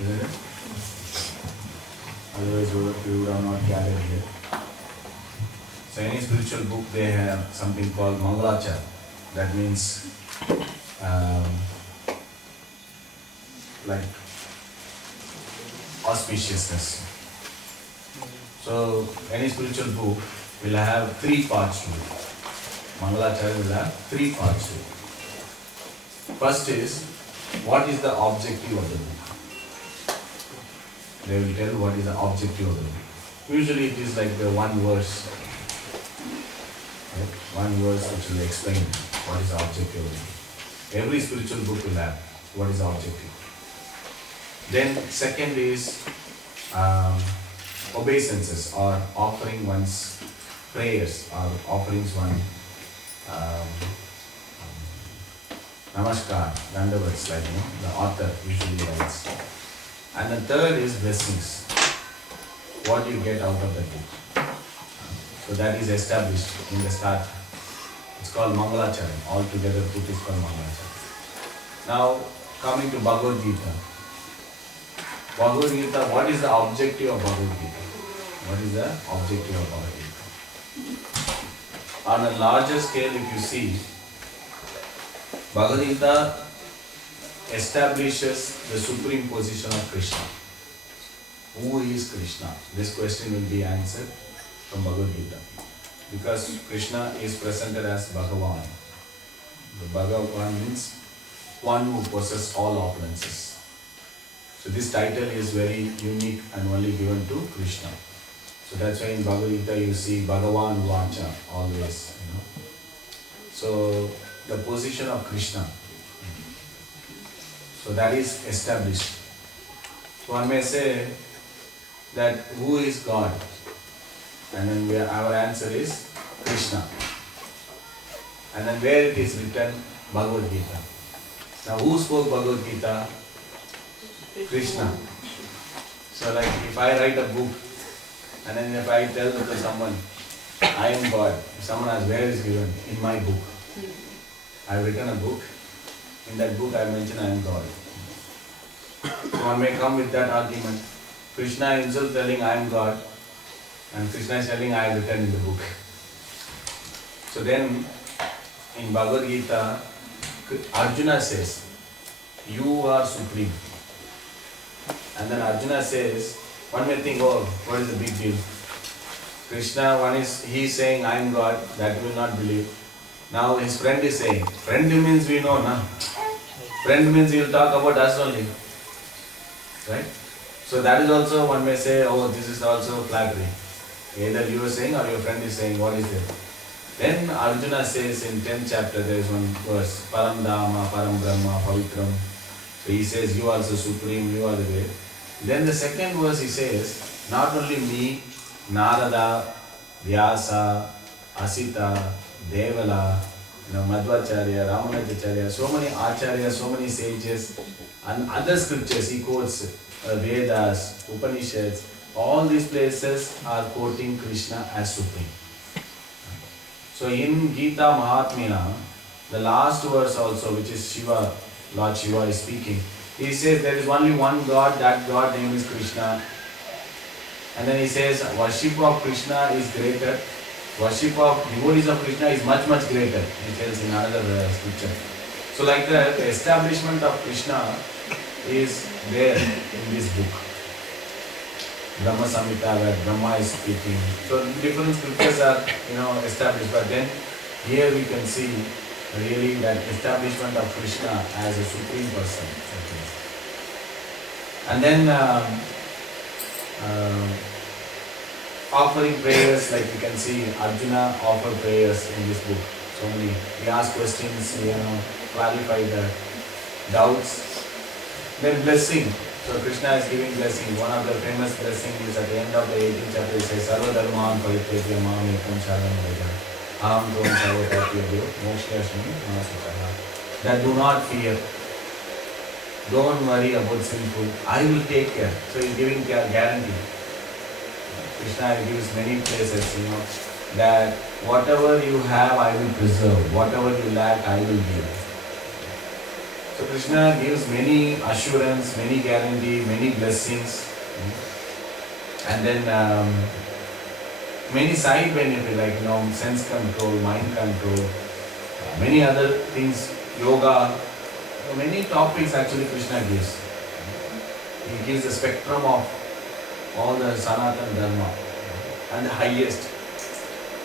isn't it? Otherwise we would have not gathered here. So any spiritual book, they have something called Mangalachar. That means like auspiciousness. So any spiritual book will have 3 parts to it. Mangalachar will have 3 parts to it. First is, what is the objective of the book? They will tell what is the objective of the book. Usually it is like the one verse. Right? One verse which will explain what is the objective of the book. Every spiritual book will have what is the objective. Then second is obeisances, or offering one's prayers, or offerings one namaskar, dandavats, like the author usually writes. And the third is blessings. What you get out of the book. So that is established in the start. It's called Mangalacharan. All together put is called Mangalacharan. Now coming to Bhagavad Gita. Bhagavad Gita, what is the objective of Bhagavad Gita? What is the objective of Bhagavad Gita? On a larger scale, if you see, Bhagavad Gita establishes the supreme position of Krishna. Who is Krishna? This question will be answered from Bhagavad Gita. Because Krishna is presented as Bhagavan. The Bhagavan means one who possesses all opulences. So this title is very unique and only given to Krishna. So that's why in Bhagavad Gita you see Bhagavan Vacha always. So the position of Krishna. So that is established. One may say that who is God? And then our answer is Krishna. And then where it is written, Bhagavad Gita. Now who spoke Bhagavad Gita? Krishna. So like if I write a book and then if I tell to someone, I am God, if someone asks where is given, in my book. I have written a book, in that book I mention I am God. So one may come with that argument. Krishna himself telling I am God, and Krishna is telling I have written in the book. So then in Bhagavad Gita, Arjuna says, you are supreme. And then Arjuna says, one may think, oh, what is the big deal? Krishna, he is saying, I am God, that will not believe. Now his friend is saying, friend means we know, na? Friend means he will talk about us only. Right? So that is also, one may say, oh, this is also flattery. Either you are saying or your friend is saying, what is it? Then Arjuna says in 10th chapter, there is one verse, Param Dhamma, Param Brahma, Pavitram. So he says, you are the supreme, you are the way. Then the second verse he says, not only me, Narada, Vyasa, Asita, Devala, Madhvacharya, Ramanujacharya, so many acharyas, so many sages, and other scriptures he quotes, Vedas, Upanishads, all these places are quoting Krishna as supreme. So in Gita Mahatmya, the last verse also, which is Shiva, Lord Shiva is speaking, he says there is only one God, that God name is Krishna. And then he says worship of Krishna is greater, worship of devotees of Krishna is much, much greater. He tells in another scripture. So like that, the establishment of Krishna is there in this book. Brahma Samhita, where Brahma is speaking. So different scriptures are established, but then here we can see really that establishment of Krishna as a supreme person. And then offering prayers, like you can see Arjuna offered prayers in this book. So many, we ask questions, clarify the doubts. Then blessing. So Krishna is giving blessing. One of the famous blessings is at the end of the 18th chapter, it says, Sarva Dharman Paritya Mam Ekam Sharanam Vraja Aham Tvam Sarva Tatya Mokshashmi Mahasutaha. That do not fear. Don't worry about sinful. I will take care. So he is giving guarantee. Krishna gives many places, that whatever you have, I will preserve. Whatever you lack, I will give. So Krishna gives many assurance, many guarantee, many blessings, and then many side benefits like sense control, mind control, many other things, yoga, many topics actually Krishna gives. He gives the spectrum of all the Sanatana Dharma and the highest.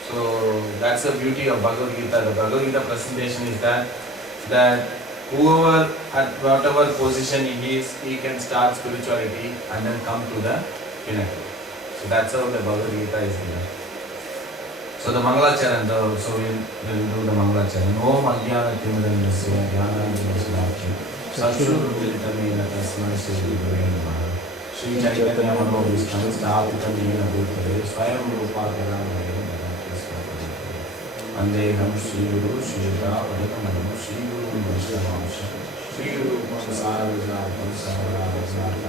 So that's the beauty of Bhagavad Gita. The Bhagavad Gita presentation is that whoever at whatever position he is, he can start spirituality and then come to the pinnacle. So that's how the Bhagavad Gita is given. So the Mangalacharan, so we'll do the Mangalacharan. Om Ajnana Timidandasya Jnana Jnana Satshuru Militamena Tasma Shri Gurave Namaha Shri Chaitanya Manobhishtam Sthapitam Yena Bhutale Swayam Rupa Karamaya Vandeham Shri Guru Shri Radha Shri Guru Vaishnavamsha Shri Guru Sarvajapam Sarvajapam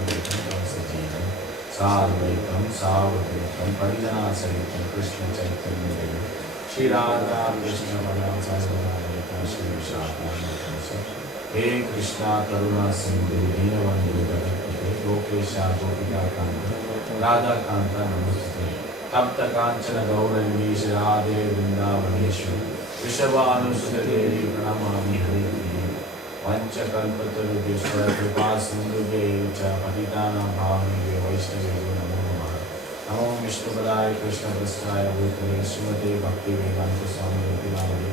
Sajivam Sarvaitam Sarvaitam Parijana Saritam Krishna Chaitanya Devi Shri Radha Krishna Padam Sarvajapam Shri Vishakam Hare Krishna Karuna Sindhu Deenavandhu Gadapate Gopesha Gopika Kanta Radha Kanta Namaste Tapta Kanchana Gaurangi Shri Radhe Vrindavaneshwari Vishabhanusya Devi Pranamami Hare Priya Vancha Kalpataru Vishwa Kripa Sindhu Devicha Patitanam Bhavani Vaishnavi Namo Namaha Namo Vishnu Padaya Krishna Prasthaya Bhutale Srimate Bhakti Vedanta Swami Yoginamade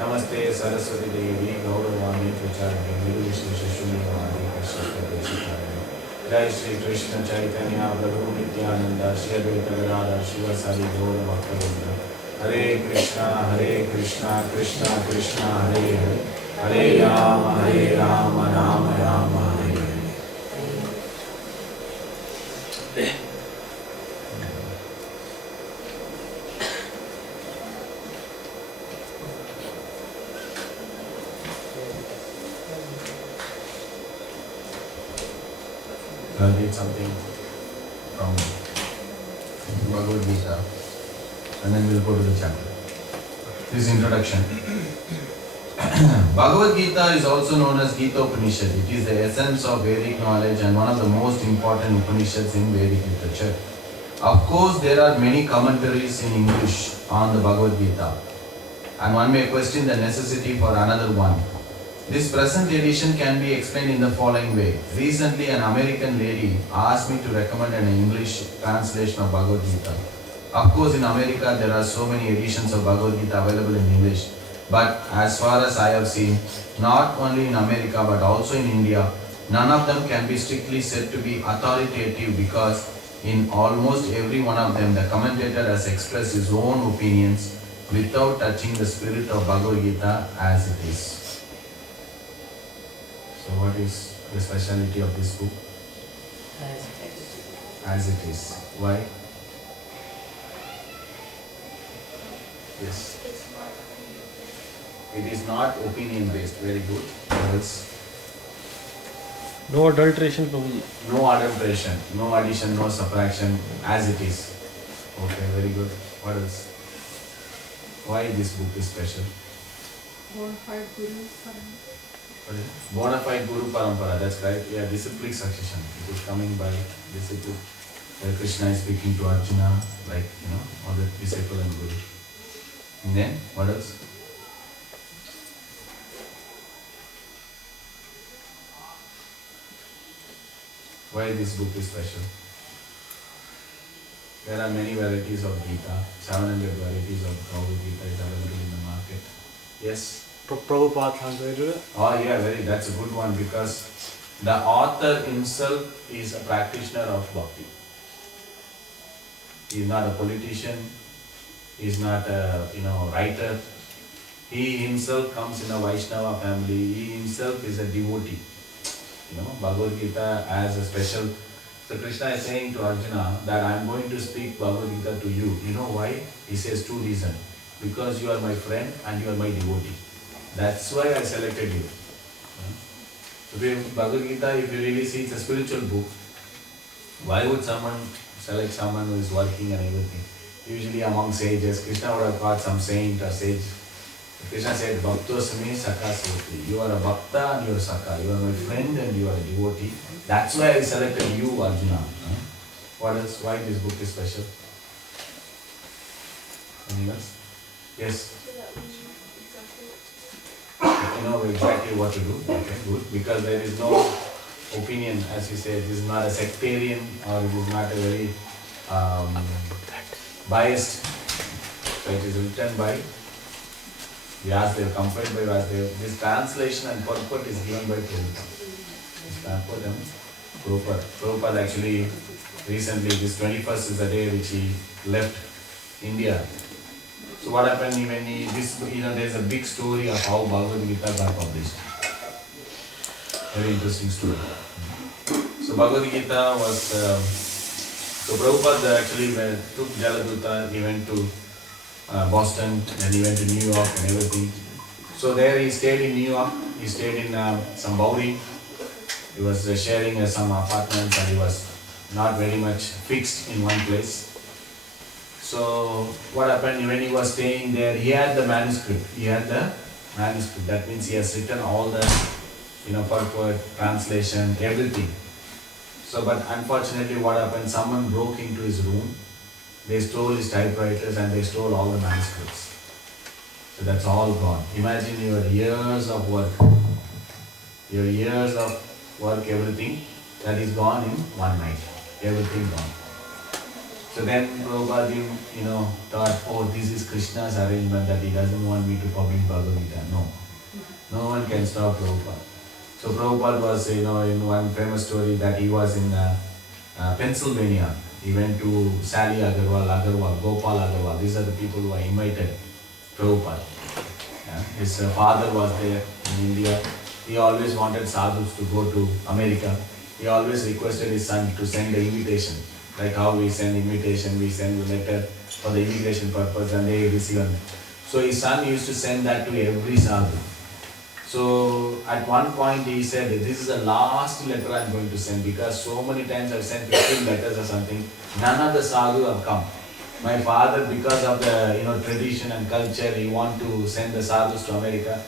Namaste Saraswati Devi Gauravani Pracharya Guru Vishnu Shishunivadi Krishna Kadeshikaya Jai Shri Krishna Chaitanya Prabhu Nityananda Shri Advaita Gadadhar Shivasari Gaura Bhaktivinoda Hare Krishna Krishna Krishna Hare Hare Hare Rama Rama Rama Hare Hare. I'll read something from Bhagavad Gita and then we'll go to the chapter. This is introduction. Bhagavad Gita is also known as Gita Upanishad. It is the essence of Vedic knowledge and one of the most important Upanishads in Vedic literature. Of course, there are many commentaries in English on the Bhagavad Gita, and one may question the necessity for another one. This present edition can be explained in the following way. Recently, an American lady asked me to recommend an English translation of Bhagavad Gita. Of course, in America, there are so many editions of Bhagavad Gita available in English. But as far as I have seen, not only in America but also in India, none of them can be strictly said to be authoritative because in almost every one of them, the commentator has expressed his own opinions without touching the spirit of Bhagavad Gita as it is. So what is the speciality of this book? As it is. Why? Yes. It is not opinion based. Very good. What else? No adulteration, Prabhuji. No adulteration, no addition, no subtraction, as it is. Okay, very good. What else? Why this book is special? Bonafide Guru Parampara. What is it? Bonafide Guru Parampara, that's right. Yeah, disciplic succession. It is coming by disciple. Where Krishna is speaking to Arjuna, like, or the disciple and Guru. And then, what else? Why this book is special? There are many varieties of Gita. 700 varieties of Bhagavad Gita is available in the market. Yes? Prabhupada translated it? Oh yeah, that's a good one because the author himself is a practitioner of bhakti. He is not a politician. He is not a writer. He himself comes in a Vaishnava family. He himself is a devotee. Bhagavad Gita as a special. So Krishna is saying to Arjuna that I am going to speak Bhagavad Gita to you. You know why? He says 2 reasons. Because you are my friend and you are my devotee. That's why I selected you. So Bhagavad Gita, if you really see, it's a spiritual book. Why would someone select someone who is working and everything? Usually among sages, Krishna would have got some saint or sage. Krishna said, Bhaktosami Saka Soti. You are a Bhakta and you are a Saka. You are my friend and you are a devotee. That's why I selected you, Arjuna. What else? Why this book is special? Anything else? Yes. You know exactly what to do. Okay, good. Because there is no opinion, as you say, this is not a sectarian or it is not a very biased. So it is written by Vyasdev, compiled by Vyasdev. This translation and purport is given by Prabhupada. This purport and Prabhupada. Prabhupada actually recently, this 21st is the day which he left India. So what happened when there's a big story of how Bhagavad Gita got published. Very interesting story. So Bhagavad Gita was, so Prabhupada actually took Jaladuta, he went to Boston, then he went to New York and everything. So there he stayed in New York, he stayed in some Bowery. He was sharing some apartments and he was not very much fixed in one place. So what happened when he was staying there, he had the manuscript. That means he has written all the, purport, translation, everything. So but unfortunately what happened, someone broke into his room. They stole his typewriters and they stole all the manuscripts. So that's all gone. Imagine your years of work, everything, that is gone in one night. Everything gone. So then Prabhupada, thought, oh, this is Krishna's arrangement that he doesn't want me to publish Bhagavad Gita. No one can stop Prabhupada. So Prabhupada was, in one famous story that he was in Pennsylvania. He went to Sally Agarwal, Gopal Agarwal. These are the people who are invited Prabhupada. Yeah. His father was there in India. He always wanted sadhus to go to America. He always requested his son to send the invitation. Like how we send invitation, we send a letter for the immigration purpose and they receive it. So his son used to send that to every sadhu. So at one point he said, this is the last letter I am going to send because so many times I have sent 15 letters or something. None of the sadhu have come. My father, because of the tradition and culture, he want to send the sadhus to America.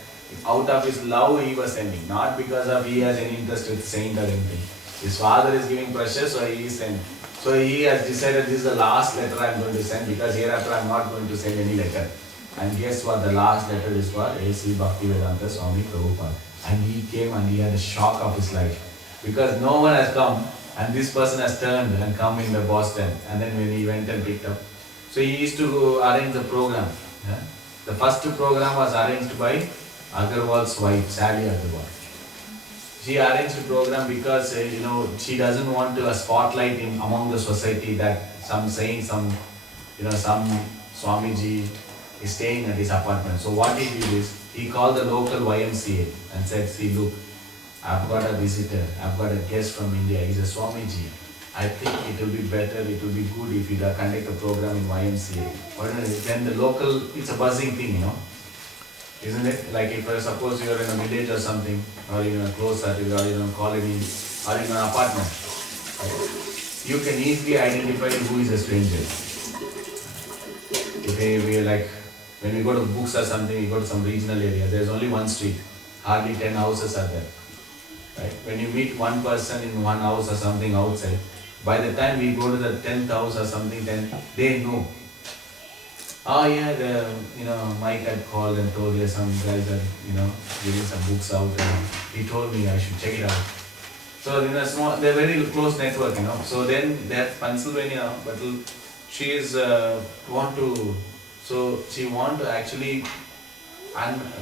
Out of his love he was sending, not because of he has any interest with saint or anything. His father is giving pressure, so he is sending. So he has decided this is the last letter I am going to send because hereafter I am not going to send any letter. And guess what? The last letter is for A.C. Bhaktivedanta Swami Prabhupada. And he came and he had a shock of his life. Because no one has come and this person has turned and come in the Boston. And then when he went and picked up. So he used to arrange the program. Yeah? The first program was arranged by Agarwal's wife, Sally Agarwal. She arranged the program because, she doesn't want to spotlight in among the society that some Swamiji is staying at his apartment. So what he did is, he called the local YMCA and said, see, look, I've got a visitor, I've got a guest from India, he's a Swamiji. I think it will be better, it will be good if you conduct a program in YMCA. Then the local, it's a buzzing thing, Isn't it? Like if suppose you are in a village or something, or in a close area, or in a colony, or in an apartment, you can easily identify who is a stranger. If we like, when we go to books or something, we go to some regional area, there is only one street, hardly 10 houses are there. Right? When you meet one person in one house or something outside, by the time we go to the 10th house or something, then they know. Oh yeah, Mike had called and told you some guys are, giving some books out and he told me I should check it out. So they're very close network, So then that Pennsylvania, but she is she want to actually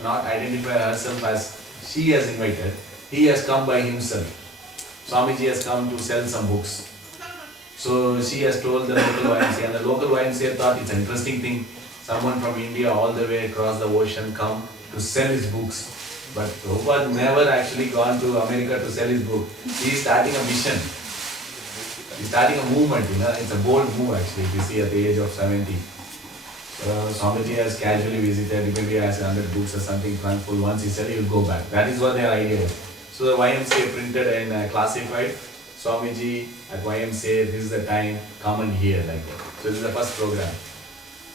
not identify herself as she has invited. He has come by himself. Swamiji has come to sell some books. So she has told the local YMCA, and the local YMCA thought it's an interesting thing. Someone from India all the way across the ocean come to sell his books. But Prabhupada never actually gone to America to sell his book. He is starting a mission. He is starting a movement, It's a bold move actually, if you see at the age of 70. Swamiji has casually visited, maybe has 100 books or something, trunk full. Once he said he will go back. That is what their idea is. So the YMCA printed and classified Swamiji at YMCA, this is the time, come and hear like that. So this is the first program.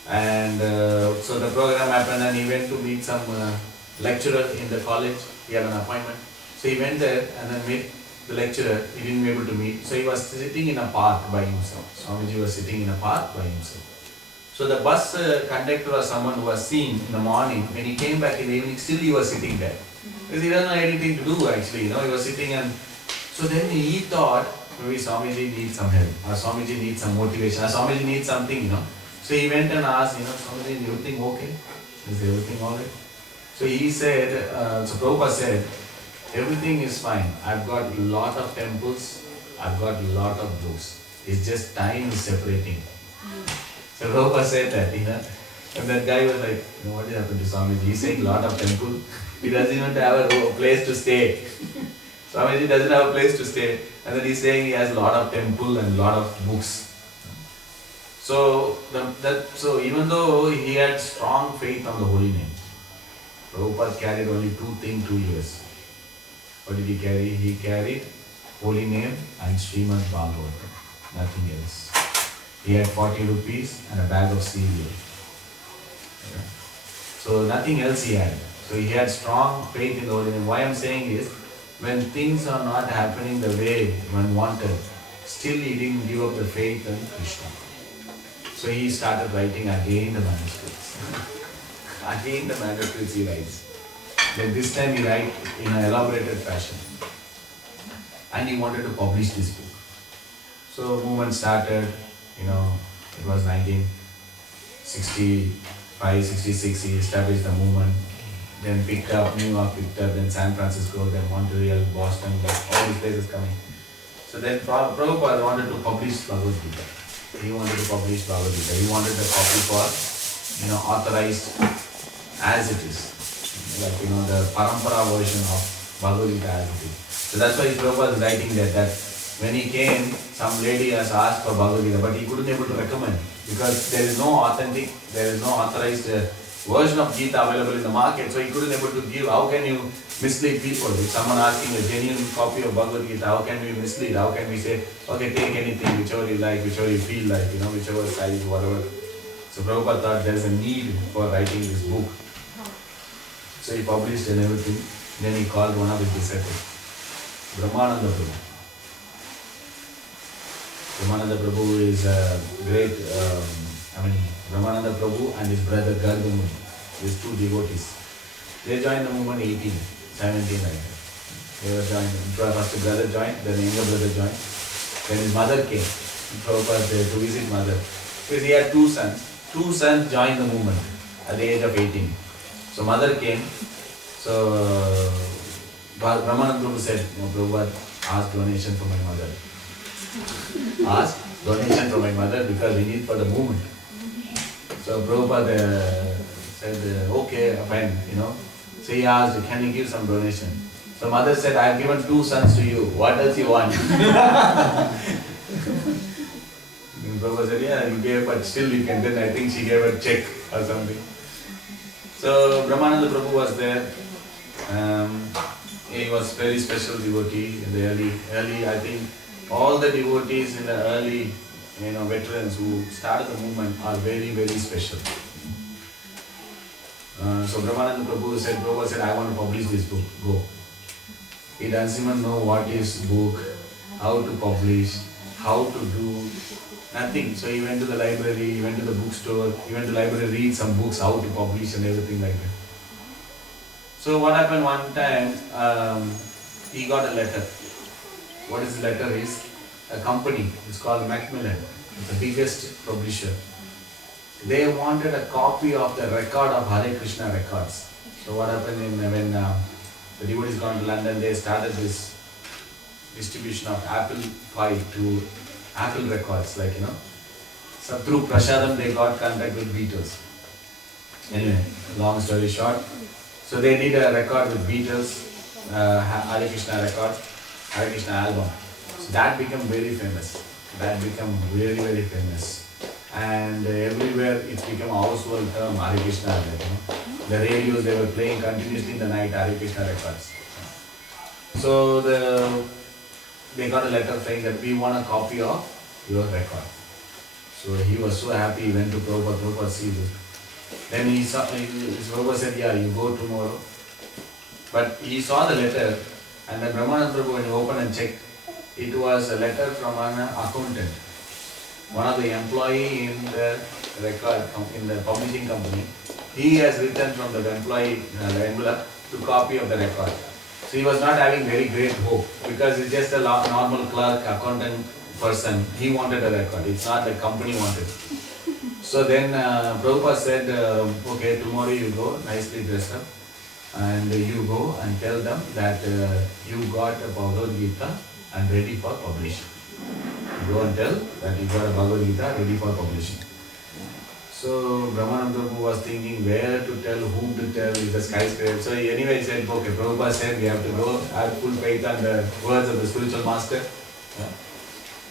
And so the program happened and he went to meet some lecturer in the college. He had an appointment. So he went there and then met the lecturer. He didn't be able to meet. So he was sitting in a park by himself. Swamiji was sitting in a park by himself. So the bus conductor or someone who was seen in the morning, when he came back in the evening, still he was sitting there. Because he doesn't know anything to do actually, he was sitting and so then he thought, maybe Swamiji needs some help, or Swamiji needs some motivation, or Swamiji needs something, So he went and asked, Swamiji, is everything okay? Is everything alright? So he said, so Prabhupada said, everything is fine. I've got a lot of temples, I've got a lot of books. It's just time is separating. So Prabhupada said that, and that guy was like, what happened to Swamiji? He's saying a lot of temple. He doesn't even have a place to stay. Swamiji doesn't have a place to stay. And then he's saying he has a lot of temple and a lot of books. So, so even though he had strong faith on the holy name, Prabhupada carried only two things 2 years. What did he carry? He carried holy name and Srimad Bhagavatam, nothing else. He had 40 rupees and a bag of cereal. Okay. So nothing else he had. So he had strong faith in the holy name. Why I'm saying is, when things are not happening the way one wanted, still he didn't give up the faith in Krishna. So he started writing again the manuscripts. Again the manuscripts he writes. Then this time he writes in an elaborated fashion. And he wanted to publish this book. So movement started, it was 1965, 66, he established the movement. Then picked up, New York picked up, then San Francisco, then Montreal, Boston, all these places coming. So then Prabhupada wanted to publish Bhagavad Gita. He wanted to publish Bhagavad Gita. He wanted the copy for, authorized as it is. Like, the parampara version of Bhagavad Gita as it is. So that's why Prabhupada is writing that when he came, some lady has asked for Bhagavad Gita, but he couldn't able to recommend because there is no authorized version of Gita available in the market, so he couldn't able to give. How can you mislead people? If someone asking a genuine copy of Bhagavad Gita, how can we mislead? How can we say, okay, take anything, whichever you like, whichever you feel like, whichever size, whatever. So Prabhupada thought there is a need for writing this book. So he published and everything. Then he called one of his disciples, Brahmananda Prabhu. Brahmananda Prabhu is a great, Brahmananda Prabhu and his brother Gargamuni, these two devotees. They joined the movement 18, 17 like that. They were joined. First the brother joined, then the younger brother joined. Then his mother came. Prabhupada to visit mother. Because he had two sons. Two sons joined the movement at the age of 18. So mother came. So Brahmananda Prabhu said, Prabhupada, ask donation for my mother. Ask donation for my mother because we need for the movement. So Prabhupada said, okay, fine, So he asked, can you give some donation? So mother said, I have given two sons to you. What else you want? Prabhupada said, yeah, you gave, but still you can. Then I think she gave a check or something. So Brahmananda Prabhu was there. He was very special devotee in the early, I think, all the devotees in the early, veterans who started the movement are very, very special. So Brahmananda Prabhu said, I want to publish this book, go. He doesn't even know what is book, how to publish, how to do, nothing. So he went to the library, he went to the bookstore, he went to the library, read some books, how to publish and everything like that. So what happened one time, he got a letter. What is the letter is? A company, it's called Macmillan, the biggest publisher. They wanted a copy of the record of Hare Krishna records. So what happened when the devotees gone to London, they started this distribution of Apple Pie to Apple records, So through Prasadam they got contact with Beatles. Anyway, long story short. So they did a record with Beatles, Hare Krishna record, Hare Krishna album. So that became very famous. That became really, very famous. And everywhere it became a household term, Hare Krishna. The radios, they were playing continuously in the night, Hare Krishna records. So they got a letter saying that we want a copy of your record. So he was so happy, he went to Prabhupada, Prabhupada see this. Then he saw, Prabhupada said, yeah, you go tomorrow. But he saw the letter, and then Brahmananda Prabhu, when he opened and checked, it was a letter from an accountant. One of the employee in the in the publishing company. He has written from the employee envelope to copy of the record. So he was not having very great hope, because it's just a normal clerk, accountant person. He wanted a record. It's not the company wanted. So then Prabhupada said, okay, tomorrow you go, nicely dressed up, and you go and tell them that you got a Bhagavad Gita and ready for publishing. Go and tell that you got a Bhagavad Gita ready for publishing. So Brahmananda Prabhu was thinking where to tell, whom to tell, is the skyscraper. So anyway he said, okay, Prabhupada said we have to go, have full faith on the words of the spiritual master. Yeah.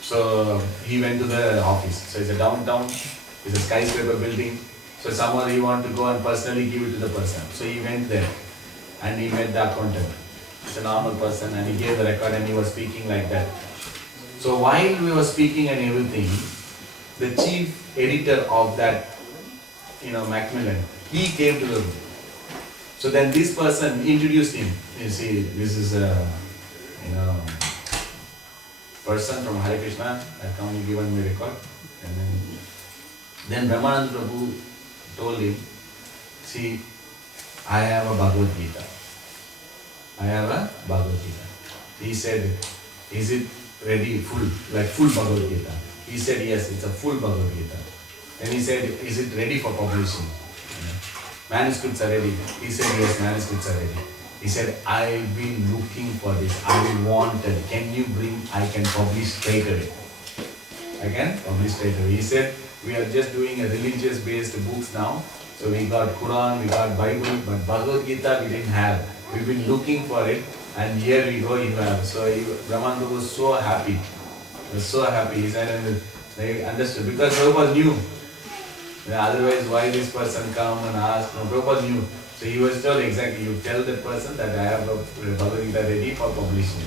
So he went to the office. So it's a downtown, it's a skyscraper building. So somewhere he wanted to go and personally give it to the person. So he went there and he met the accountant. It's a normal person, and he gave the record and he was speaking like that. So while we were speaking and everything, the chief editor of that, Macmillan, he came to the room. So then this person introduced him. You see, this is a, person from Hare Krishna that come and given me record. And then Brahmananda Prabhu told him, see, I have a Bhagavad Gita. I have a Bhagavad Gita. He said, is it ready, full, like full Bhagavad Gita? He said, yes, it's a full Bhagavad Gita. Then he said, is it ready for publishing? Manuscripts are ready. He said, yes, manuscripts are ready. He said, I've been looking for this. I wanted. Can you bring? I can publish straight away. I can publish straight away. He said, we are just doing a religious-based books now. So we got Quran, we got Bible, but Bhagavad Gita we didn't have. We've been looking for it, and here we go, you have. So Brahmananda was so happy. He was so happy. He said, and they understood. Because Prabhupada knew. Otherwise, why this person come and ask? No, Prabhupada knew. So he was told exactly, you tell that person that I have a Bhagavad Gita ready for publishing.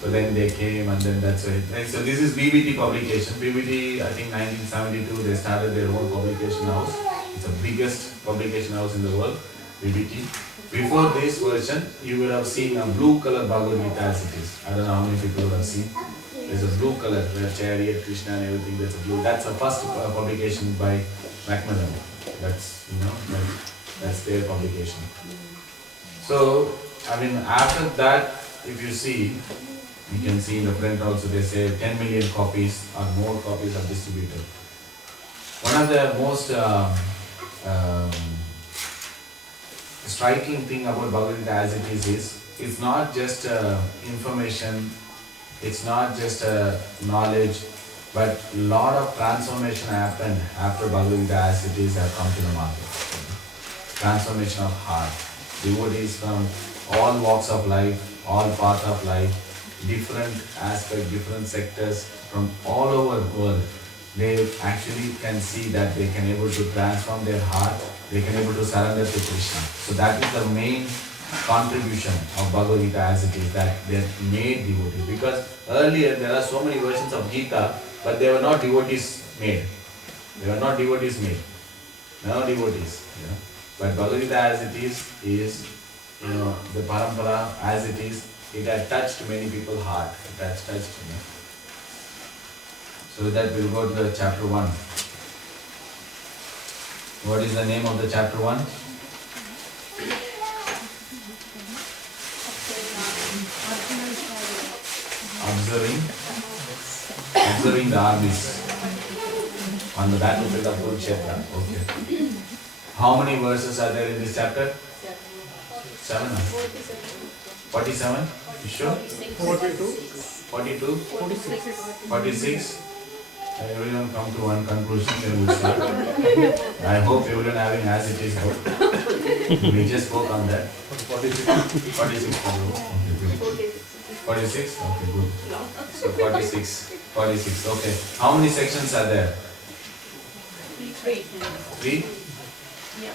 So then they came, and then that's it. So this is BBT publication. BBT, I think 1972, they started their own publication house. It's the biggest publication house in the world, BBT. Before this version, you will have seen a blue color Bhagavad Gita as it is. I don't know how many people have seen. There's a blue color, where chariot, Krishna and everything, that's a blue. That's the first publication by Macmillan. That's, that's their publication. So, after that, if you see, you can see in the front also they say 10 million copies or more copies are distributed. One of the most striking thing about Bhagavad Gita as it is it's not just information, it's not just knowledge, but a lot of transformation happened after Bhagavad Gita as it is have come to the market. Transformation of heart. Devotees from all walks of life, all paths of life, different aspects, different sectors from all over the world, they actually can see that they can able to transform their heart, they can able to surrender to Krishna. So that is the main contribution of Bhagavad Gita as it is, that they made devotees. Because earlier there are so many versions of Gita, but they were not devotees made. They were not devotees made. No devotees. But Bhagavad Gita as it is the parampara as it is, it had touched many people's heart. It has touched. So with that we'll go to the chapter 1. What is the name of the chapter 1? Observing the armies on the battlefield of Kurukshetra. Okay. How many verses are there in this chapter? 7. 47? You sure? 42. 42? 46? Everyone come to one conclusion, then we'll start. I hope everyone having as it is out. We just spoke on that. 46? 46. Okay, 46? Okay, good. So 46. Okay. How many sections are there? 3? Yeah.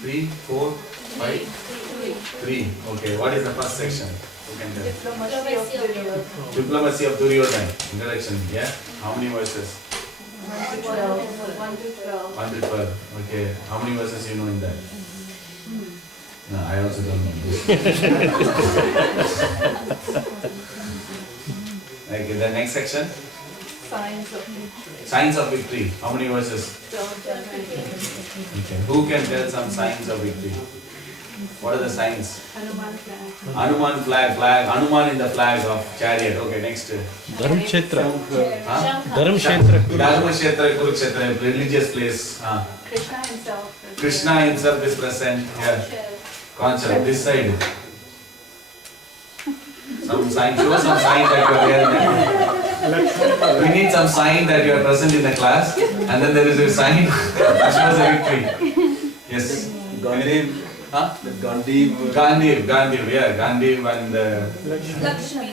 3, 4, 5? 3. Okay. What is the first section? Who can tell? Diplomacy of the river. Diplomacy of Duryodhana. Introduction. Yeah. How many verses? 1 to 12. 1 to 12. 1 to 12. Okay. How many verses you know in that? No, I also don't know. Okay, the next section. Signs of victory. Signs of victory. How many verses? 12 to 20. Okay. Who can tell some signs of victory? What are the signs? Hanuman flag. Hanuman flag. Hanuman in the flag of chariot. Okay, next. Dharma Kshetra. Huh? Dharma Kshetra. Dharma Kshetra, Kurukshetra, religious place. Krishna himself. Krishna himself is present here. Concha, this side. Some sign, show some sign that you are there. We need some sign that you are present in the class, and then there is a sign that shows a victory. Yes. Gandhi. Huh? Gandhi. Gandhi, yeah, Gandhi and Lakshmi.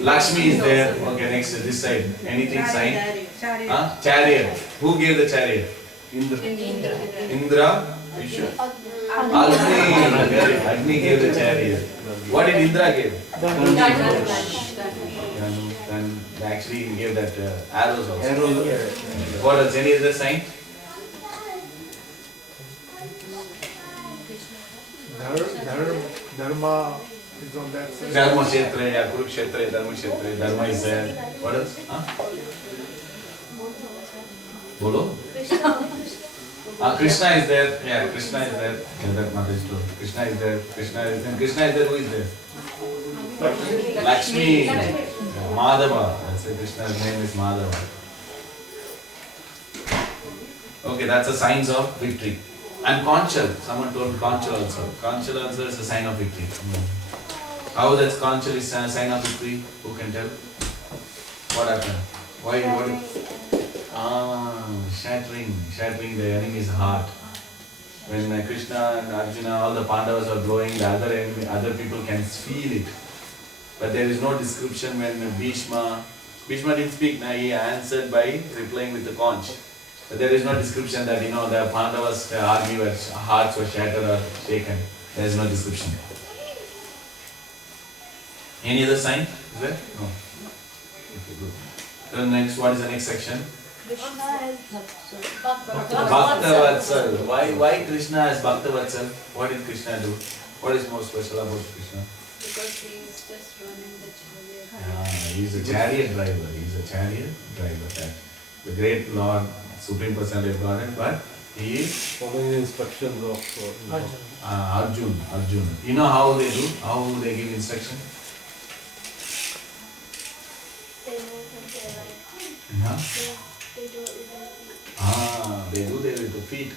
Lakshmi is there. Okay, next this side. Anything sign? Huh? Chariot. Who gave the chariot? Indra. You sure? Agni gave the chariot. What did Indra give? And actually he gave that arrows also. What else? Any other sign? Dharma is on that side. Dharma Kshetra, yeah, Kurukshetra, Dharma Kshetra, Dharma is there. What else? Huh? Bolo? Krishna is there. Yeah, Krishna is there. Yeah, that matter is true. Krishna is there. Krishna is there. Who is there? Lakshmi. Yeah, Madhava. That's it. Krishna's name is Madhava. Okay, that's the signs of victory. And conchal. Someone told conchal also. Conchal also is a sign of victory. How that conchal is a sign of victory? Who can tell? What happened? Why? Shattering the enemy's heart. When Krishna and Arjuna, all the Pandavas are blowing, the other people can feel it. But there is no description when Bhishma didn't speak, he answered by replying with the conch. But there is no description that, the Pandavas' hearts were shattered or shaken. There is no description. Any other sign? Is there? No. Okay, good. So next, what is the next section? Krishna is Bhaktavatsal. Why Krishna is Bhaktavatsal? What did Krishna do? What is more special about Krishna? Because he is just running the chariot. He is a chariot driver. The great Lord, Supreme Personality of Godhead, but he is Following the instructions of Arjuna. You know how they do? How they give instruction? They move with their They do their little feet.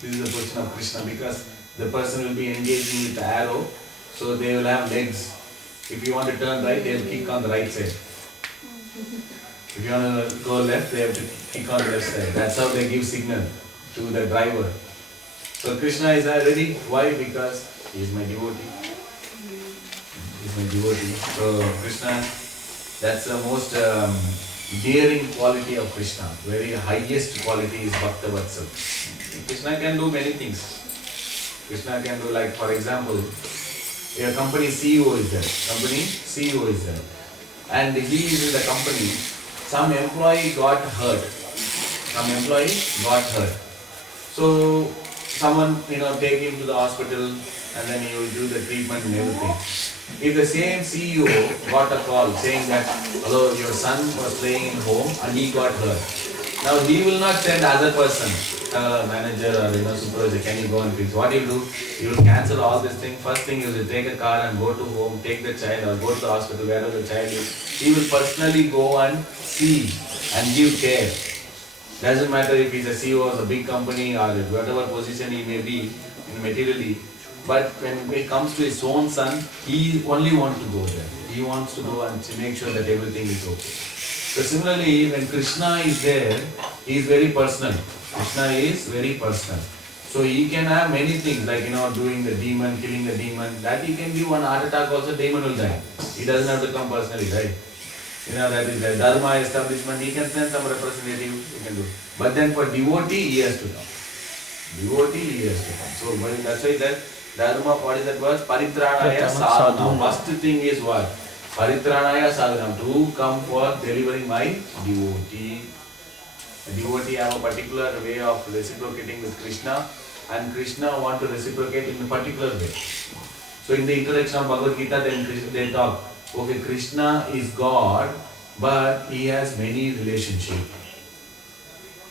This is the position of Krishna, because the person will be engaging with the arrow, so they will have legs. If you want to turn right, they will kick on the right side. If you want to go left, they have to kick on the left side. That's how they give signal to the driver. So Krishna is ready. Why? Because he is my devotee. So Krishna, that's the most daring quality of Krishna. Very highest quality is Bhaktavatsal. Krishna can do many things. Krishna can do, like, for example, your company CEO is there. And he is in the company. Some employee got hurt. So someone, take him to the hospital, and then he will do the treatment and everything. If the same CEO got a call saying that, hello, your son was playing in home and he got hurt. Now he will not send other person, manager or supervisor, can you go and fix? What he will do, he will cancel all this thing. First thing, he will take a car and go to home, take the child or go to the hospital, wherever the child is. He will personally go and see and give care. Doesn't matter if he's a CEO of a big company or whatever position he may be materially. But when it comes to his own son, he only wants to go there. He wants to go and make sure that everything is okay. So similarly, when Krishna is there, he is very personal. So he can have many things, like doing the demon, killing the demon. That he can give one heart attack also, demon will die. He doesn't have to come personally, right? That is the dharma establishment. He can send some representative, he can do. But then for devotee, he has to come. So that's why that dharma, what is that word? Paritranaya sadhanam. First thing is what? Paritranaya sadhanam. To come for delivering my devotee. A devotee have a particular way of reciprocating with Krishna, and Krishna want to reciprocate in a particular way. So in the introduction of Bhagavad Gita, then they talk, okay, Krishna is God, but he has many relationships.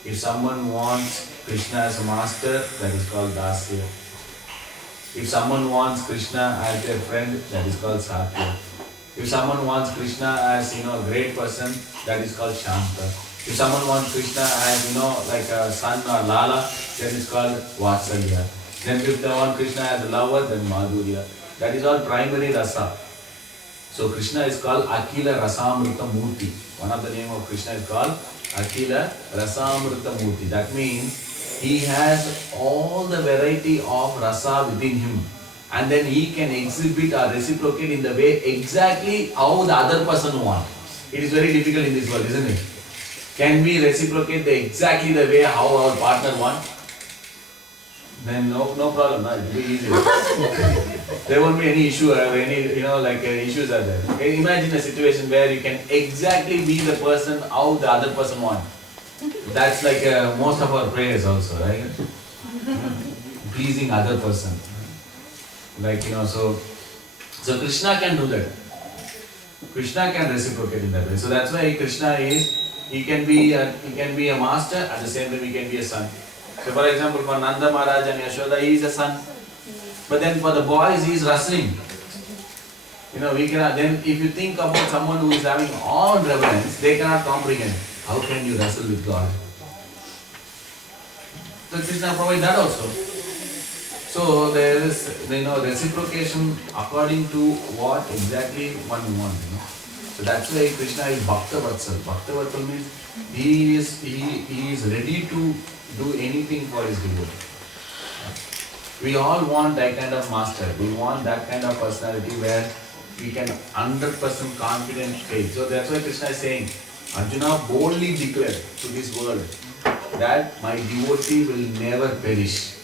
If someone wants Krishna as a master, that is called Dasya. If someone wants Krishna as their friend, that is called Sakya. If someone wants Krishna as a great person, that is called Shanta. If someone wants Krishna as like a son or Lala, then it's called Vatsalya. Then if they want Krishna as a lover, then Madhurya. That is all primary rasa. So Krishna is called Akila Rasamrita Murti. One of the name of Krishna is called Akila Rasamrita Murti. That means he has all the variety of rasa within him. And then he can exhibit or reciprocate in the way exactly how the other person wants. It is very difficult in this world, isn't it? Can we reciprocate exactly the way how our partner wants? Then no problem, it will be easy. There won't be any issue or any issues are there. Okay, imagine a situation where you can exactly be the person how the other person wants. That's like most of our prayers also, right? Pleasing other person. So Krishna can do that. Krishna can reciprocate in that way. So that's why Krishna he can be a master, at the same time he can be a son. So for example, for Nanda Maharaj and Yashoda, he is a son. But then for the boys, he is wrestling. We cannot, then if you think about someone who is having all reverence, they cannot comprehend. How can you wrestle with God? So Krishna provides that also. So there is reciprocation according to what exactly one wants. So that's why Krishna is Bhakta Vatsal. Bhakta Vatsal means he is ready to do anything for his devotee. We all want that kind of master. We want that kind of personality where we can 100% confident faith. So that's why Krishna is saying, Arjuna boldly declared to this world that my devotee will never perish.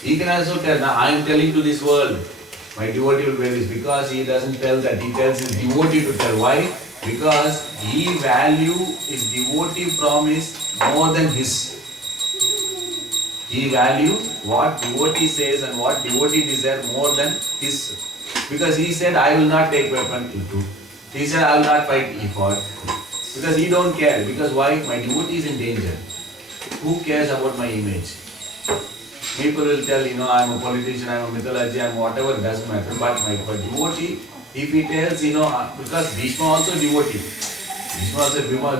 He can also tell, now I am telling to this world, my devotee will perish, because he doesn't tell that, he tells his devotee to tell. Why? Because he value his devotee promise more than his. He value what devotee says and what devotee desires more than his. Because he said, I will not take weapon, he took. He said, I will not fight, he fought. Because he don't care. Because why? My devotee is in danger. Who cares about my image? People will tell, I am a politician, I am a mythology, I am whatever, it doesn't matter. But my devotee, if he tells, because Bhishma also devotee.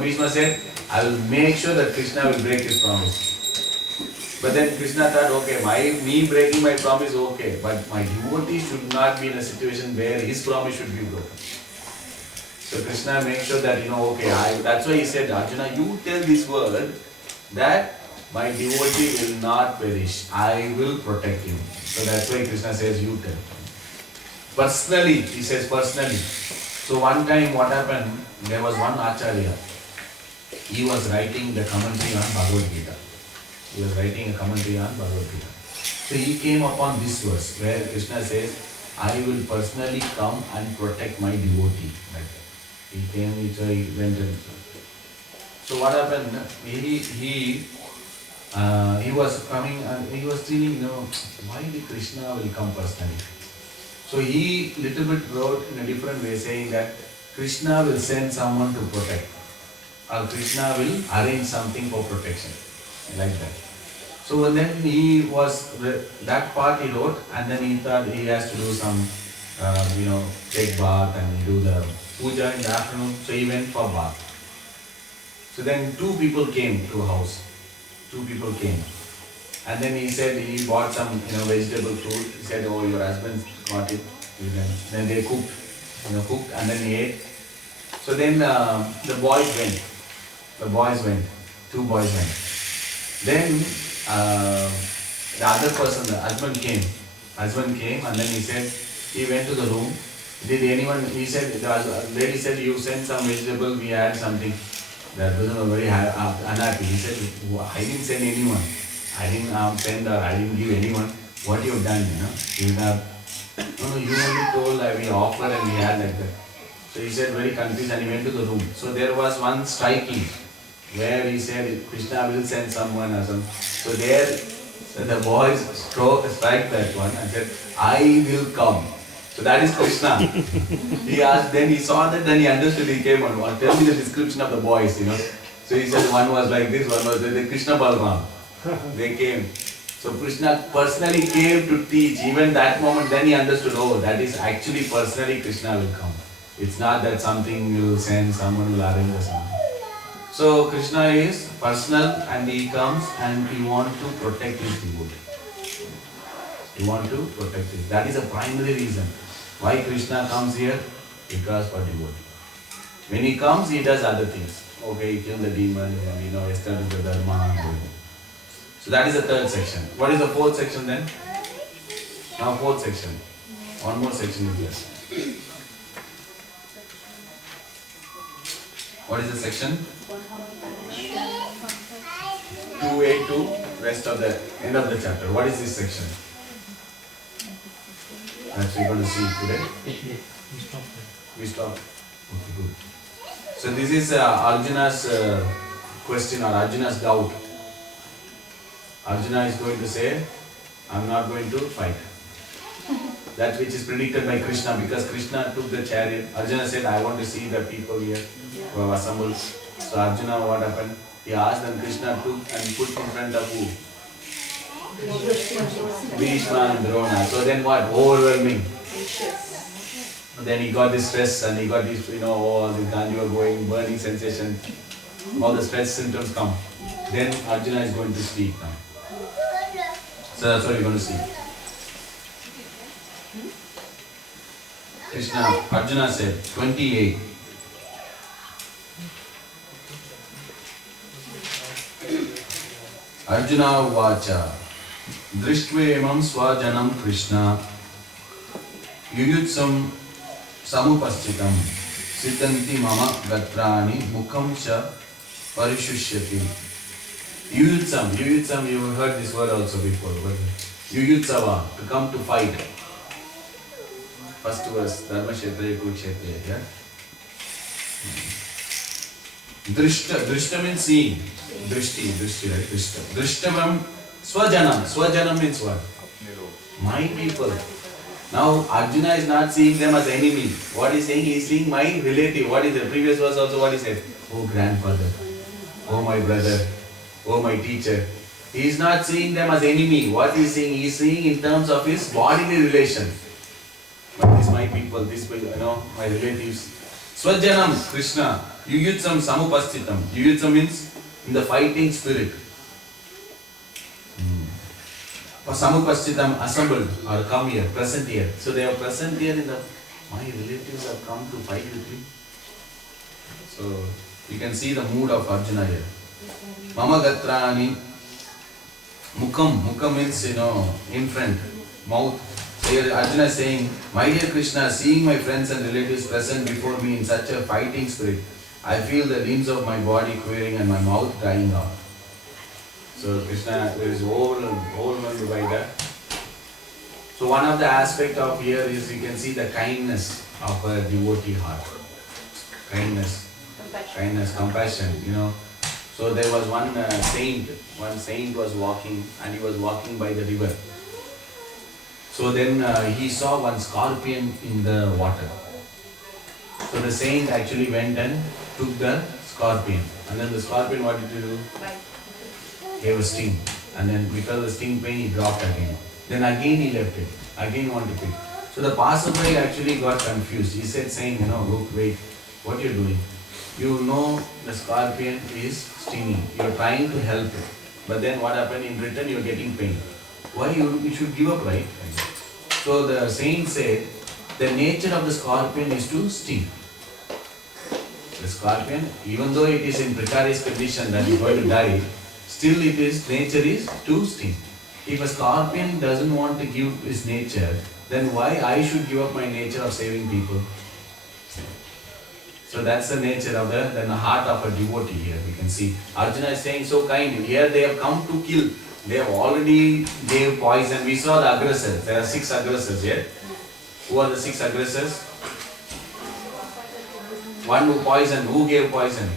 Bhishma said, I will make sure that Krishna will break his promise. But then Krishna thought, okay, me breaking my promise, okay, but my devotee should not be in a situation where his promise should be broken. So Krishna makes sure that, that's why he said, Arjuna, you tell this word that my devotee will not perish. I will protect him. So that's why Krishna says, you tell. Personally, he says personally. So one time what happened, there was one Acharya. He was writing the commentary on Bhagavad Gita. He was writing a commentary on Bhagavad Gita. So he came upon this verse where Krishna says, I will personally come and protect my devotee. Like that. He came, he went and so what happened? He was coming and he was thinking, why did Krishna will come personally? So he little bit wrote in a different way saying that Krishna will send someone to protect, or Krishna will arrange something for protection, like that. So then he was, that part he wrote, and then he thought he has to do some, take bath and do the puja in the afternoon. So he went for bath. So then two people came to a house. Two people came. And then he said he bought some vegetable food. He said, oh, your husband got it. Then they cooked and then he ate. So then the boys went. Two boys went. Then the other person, the husband came and then he said, he went to the room. Did anyone, he said, the lady said, you sent some vegetable, we had something. That person was very unhappy. He said, I didn't send anyone. I didn't send or I didn't give anyone. What you have done, you have, no, you only told that we offered and we had like that. So he said very confused and he went to the room. So there was one striking. where he said Krishna will send someone or some. So there the boys strike that one and said, I will come. So that is Krishna. He asked, then he saw that, then he understood, he came on. Tell me the description of the boys, So he said one was like this, one was the Krishna Balram. They came. So Krishna personally came to teach. Even that moment, then he understood, oh, that is actually personally Krishna will come. It's not that something will send, someone will arrange or something. So Krishna is personal and he comes and he wants to protect his devotee. He wants to protect it. That is a primary reason. Why Krishna comes here? Because for devotee. When he comes, he does other things. Okay, he kills the demon and establish the dharma. So that is the third section. What is the fourth section then? Now fourth section. One more section is left. What is the section? 2A to rest of the end of the chapter. What is this section? That we're going to see today. We stop. Okay, good. So this is Arjuna's question or Arjuna's doubt. Arjuna is going to say, I'm not going to fight. That which is predicted by Krishna, because Krishna took the chariot. Arjuna said, I want to see the people here who have assembled. So Arjuna, what happened? He asked and Krishna took and put in front of who? Bhishma and Drona. So then what? Overwhelming. Then he got this stress and he got this, all this ganjua going, burning sensation. All the stress symptoms come. Then Arjuna is going to speak now. So that's what you're going to see. Krishna, Arjuna said, 28. Arjuna vacha drishtvevam swajanam Krishna yuyutsam samupaschitam siddhanti mama gatrani mukham cha parishushyati. Yuyutsam, you have heard this word also before. Yuyutsava, to come to fight. First verse, Dharma Kshetriya, Kurukshetriya, yeah? Drishta means seeing. Drishti, right? Drishta. Drishtavam, Swajanam means what? My people. Now Arjuna is not seeing them as enemy. What he is saying? He is seeing my relative. What is the previous verse also? What he said? Oh grandfather, oh my brother, oh my teacher. He is not seeing them as enemy. What he is seeing? He is seeing in terms of his bodily relation. But this my people, this will, my relatives. Swajanam, Krishna. Yuyutsam samupasthitam. Yuyutsam means in the fighting spirit. Samupasthitam, assembled or come here, present here. So they are present here my relatives have come to fight with me. So you can see the mood of Arjuna here. Mama gatrani, mukham means, in front, mouth. So here Arjuna is saying, my dear Krishna, seeing my friends and relatives present before me in such a fighting spirit, I feel the limbs of my body quivering and my mouth drying out. So Krishna is overwhelmed by that. So one of the aspects of here is you can see the kindness of a devotee heart. Kindness, compassion, So there was one saint was walking and he was walking by the river. So then he saw one scorpion in the water. So the saint actually went and took the scorpion. And then the scorpion, what did he do? Gave a sting. And then because of the sting pain, he dropped again. Then again he left it. Again wanted to pick. So the passerby actually got confused. He said, saying, look, wait, what you're doing? You know the scorpion is stinging. You're trying to help it. But then what happened? In return, you're getting pain. Why you should give up, right? So the saint said, the nature of the scorpion is to sting. The scorpion, even though it is in precarious condition that is going to die, still nature is to sting. If a scorpion doesn't want to give his nature, then why I should give up my nature of saving people? So that's the nature of the heart of a devotee here. We can see Arjuna is saying so kind. Here they have come to kill. They have already gave poison. We saw the aggressors. There are 6 aggressors here. Who are the 6 aggressors? One who poisoned. Who gave poison?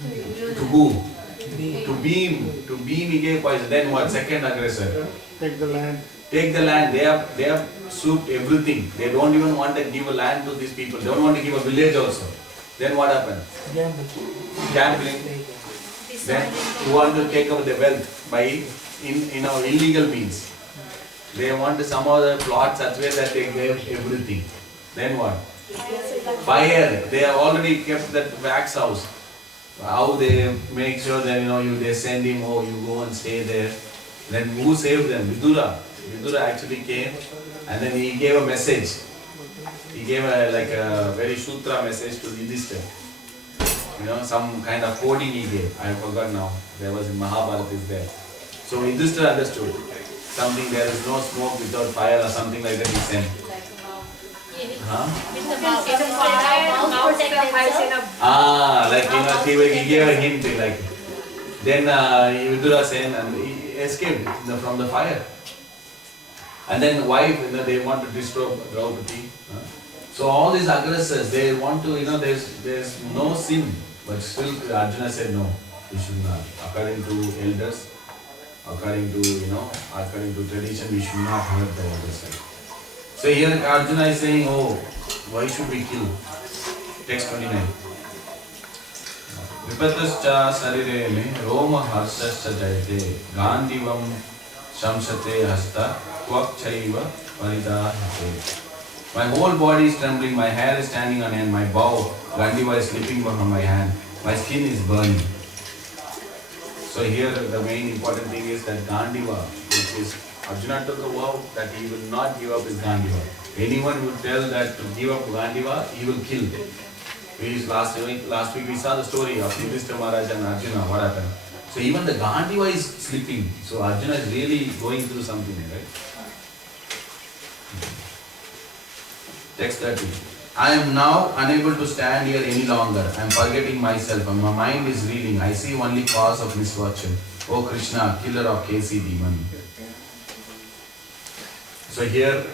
To who? To beam. To beam he gave poison. Then what? Second aggressor. Take the land. Take the land. They have souped everything. They don't even want to give a land to these people. They don't want to give a village also. Then what happened? Gambling. Then you want to take over the wealth by illegal means. They want to somehow plot such way that they gave everything. Then what? Fire. They have already kept that wax house. How they make sure that they send him, oh you go and stay there. Then who saved them? Vidura. Vidura actually came and then he gave a message. He gave a very sutra message to Yudhishthira. Some kind of coding he gave. I forgot now. There was in Mahabharata is there. So Yudhishthira understood. Something there is no smoke without fire or something like that he sent. He gave a hint then Vidura sent and he escaped from the fire. And then wife, they want to destroy Draupadi. So all these aggressors, they want to, there's no sin, but still Arjuna said no, we should not. According to elders, according to tradition, we should not hurt the elders. So here Arjuna is saying, oh, why should we kill? Text 29. Vipatascha sarire me roma harsascha jayate gandivam shamsate hasta kvakchaiva paridahate. My whole body is trembling, my hair is standing on end, my bow, Gandiva is slipping from my hand, my skin is burning. So here the main important thing is that Gandiva, which is Arjuna took a vow that he will not give up his Gandiva. Anyone who tells that to give up Gandiva, he will kill. Last week we saw the story of Yudhishthira Maharaj and Arjuna, what happened. So even the Gandiva is slipping. So Arjuna is really going through something, right? Text 30. I am now unable to stand here any longer. I am forgetting myself and my mind is reeling. I see only cause of misfortune. O Krishna, killer of Kesi demon. So here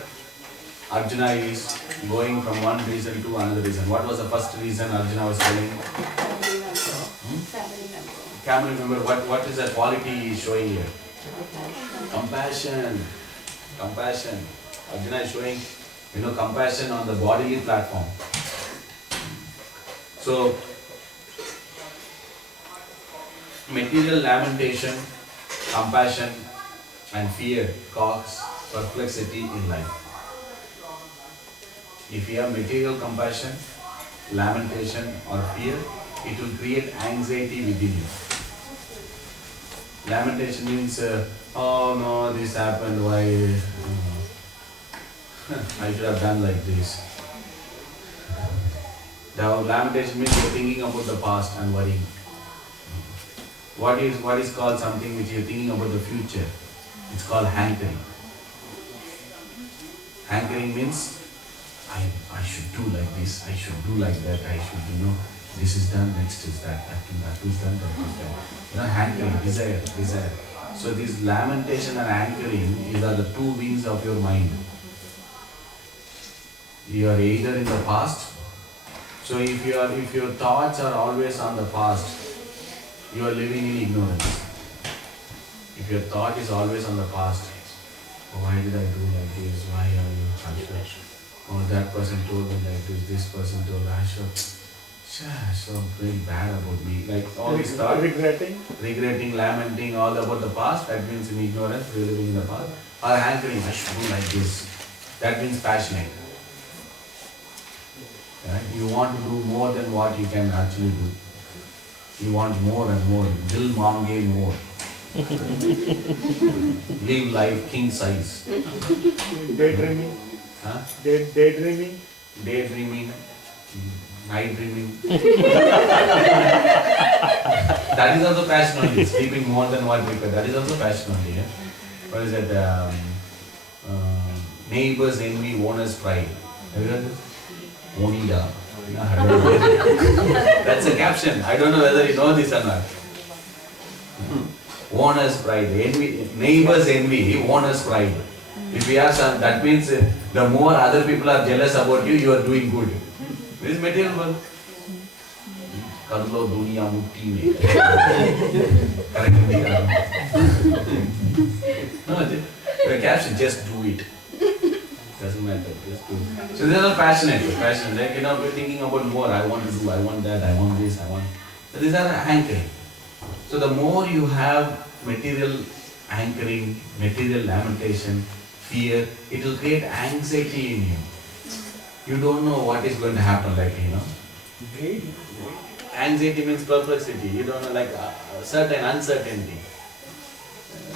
Arjuna is going from one reason to another reason. What was the first reason Arjuna was telling? Can you remember what is the quality he is showing here? Compassion. Compassion. Arjuna is showing compassion on the bodily platform. So, material lamentation, compassion and fear cause perplexity in life. If you have material compassion, lamentation or fear, it will create anxiety within you. Lamentation means, oh no, this happened, why? I should have done like this. Now, lamentation means you're thinking about the past and worrying. What is called something which you're thinking about the future? It's called hankering. Hankering means I should do like this, I should do like that, I should, this is done, next is that is done, that is done. Hankering, desire. So this lamentation and hankering, these are the two wings of your mind. You are either in the past. So if your thoughts are always on the past, you are living in ignorance. If your thought is always on the past, oh, why did I do like this? Why are you harsh? Oh, that person told me like this person told me, I so very bad about me. Like all these thoughts, regretting, lamenting, all about the past, that means in ignorance, we are living in the past. Or hankering, I should do like this. That means passionate. Right? You want to do more than what you can actually do. You want more and more. Dil mange more. Live life king size. Daydreaming. Huh? Daydreaming. Daydreaming. Night dreaming. That is also passion only. Sleeping more than what we could. That is also passion only. Yeah? What is that? Neighbors envy, owner's pride. Have you heard this? Onida. That's a caption. I don't know whether you know this or not. Owner's pride. Envy, neighbors envy, owner's pride. If you have some, that means the more other people are jealous about you, you are doing good. This is material world. Karlo Dunia Mutti me. Correct? No, the caption, just do it. Doesn't matter, just do it. So they are passionate. Like, we're thinking about more. I want to do, I want that, I want this, I want. So these are anchoring. So the more you have material anchoring, material lamentation, fear, it will create anxiety in you. You don't know what is going to happen, Anxiety means perplexity. You don't know, certain uncertainty.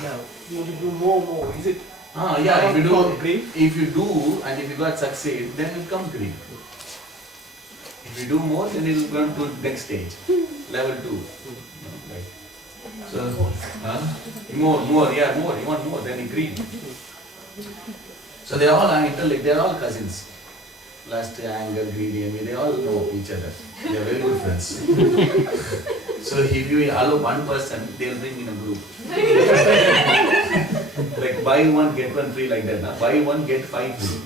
Now, you want to do more. Is it? Yeah, Grief? if you do and if you got succeed, then it comes grief. If you do more, then it will go to the next stage, level 2. So, more, you want more, then you grieve. So they all are intellect, they are all cousins. Lust, anger, greed, envy, they all know each other. They are very good friends. So if you allow one person, they will bring in a group. Like buy one, get one free like that. Now. Buy one, get 5 free.